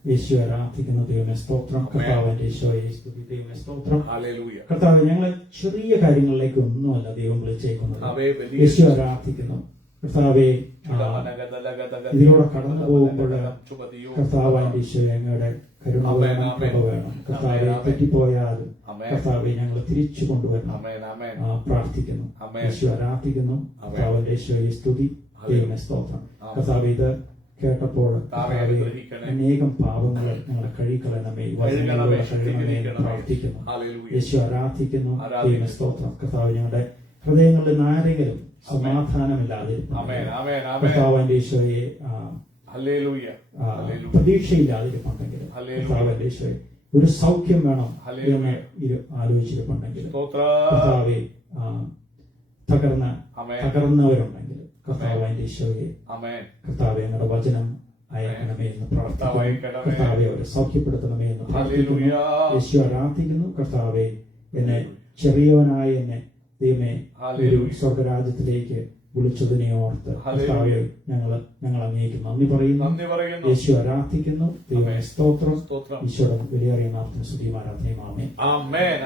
യേശു ആരാധിക്കുന്ന ദൈവമേ സ്തോത്രം. കർത്താവിന്റെ ഈശോയെ സ്തുതി. ദൈവമേ സ്തോത്രം. ഹല്ലേലൂയ. കർത്താവ്, ഞങ്ങളെ ചെറിയ കാര്യങ്ങളിലേക്ക് ഒന്നുമല്ല ദൈവം വിളിച്ചേക്കുന്നത്. യേശു ആരാധിക്കുന്നു. കർത്താവെ, ഇതിലൂടെ കടന്നു പോകുമ്പോൾ കർത്താവിന്റെ ഈശോയെ അങ്ങയുടെ കരുണ വേണം, കൃപ വേണം. കർത്താവെ, തെറ്റിപ്പോയാൽ കർത്താവെ ഞങ്ങൾ തിരിച്ചു കൊണ്ടുവരണം. പ്രാർത്ഥിക്കുന്നു. യേശു ആരാധിക്കുന്നു. കർത്താവിന്റെ ഈശോയെ സ്തുതി. ദൈവമേ സ്തോത്രം. കർത്താവ്, ഇത് കേട്ടപ്പോൾ അനേകം പാപങ്ങൾ ഞങ്ങളെ കഴുകിക്കളയണമേ, വചനങ്ങളിലൂടെ കഴുകണമേ എന്ന് പ്രാർത്ഥിക്കുന്നു. യേശു ആരാധിക്കുന്നു. ദൈവമേ സ്തോത്രം. കർത്താവ്, ഞങ്ങളുടെ ഹൃദയങ്ങളിൽ നിന്ന് ആരെങ്കിലും സമാധാനമില്ലാതെ കർത്താവിന്റെ ഈശോയെ പ്രതീക്ഷയില്ലാതിരിപ്പുണ്ടെങ്കിൽ, കർത്താവിന്റെ ഈശോയെ ഒരു സൗഖ്യം വേണം എന്ന് ആലോചിച്ചിരിപ്പുണ്ടെങ്കിൽ, കർത്താവെ തകർന്നവരുണ്ടെങ്കിൽ, കർത്താവിന്റെ ഈശോയെ കർത്താവെ ഞങ്ങളുടെ വചനം അയക്കണമേ എന്ന് പ്രാർത്ഥിക്കുന്നു. കർത്താവെ അവരെ സൗഖ്യപ്പെടുത്തണമേ എന്ന് പ്രാർത്ഥിക്കുന്നു. യേശു ആരാധിക്കുന്നു. കർത്താവെ, എന്നെ ചെറിയവനായ എന്നെ ദൈവമേ ഒരു സ്വർഗരാജ്യത്തിലേക്ക് വിളിച്ചതിനെ ഓർത്ത് കർത്താവെ ഞങ്ങൾ അങ്ങേക്ക് നന്ദി പറയുന്നു. യേശു ആരാധിക്കുന്നു. ദൈവമേ സ്തോത്രം. ഈശോയുടെ വിലയേറിയ നാമത്തിന് സ്തുതിയും ആരാധനയും. ആമേൻ.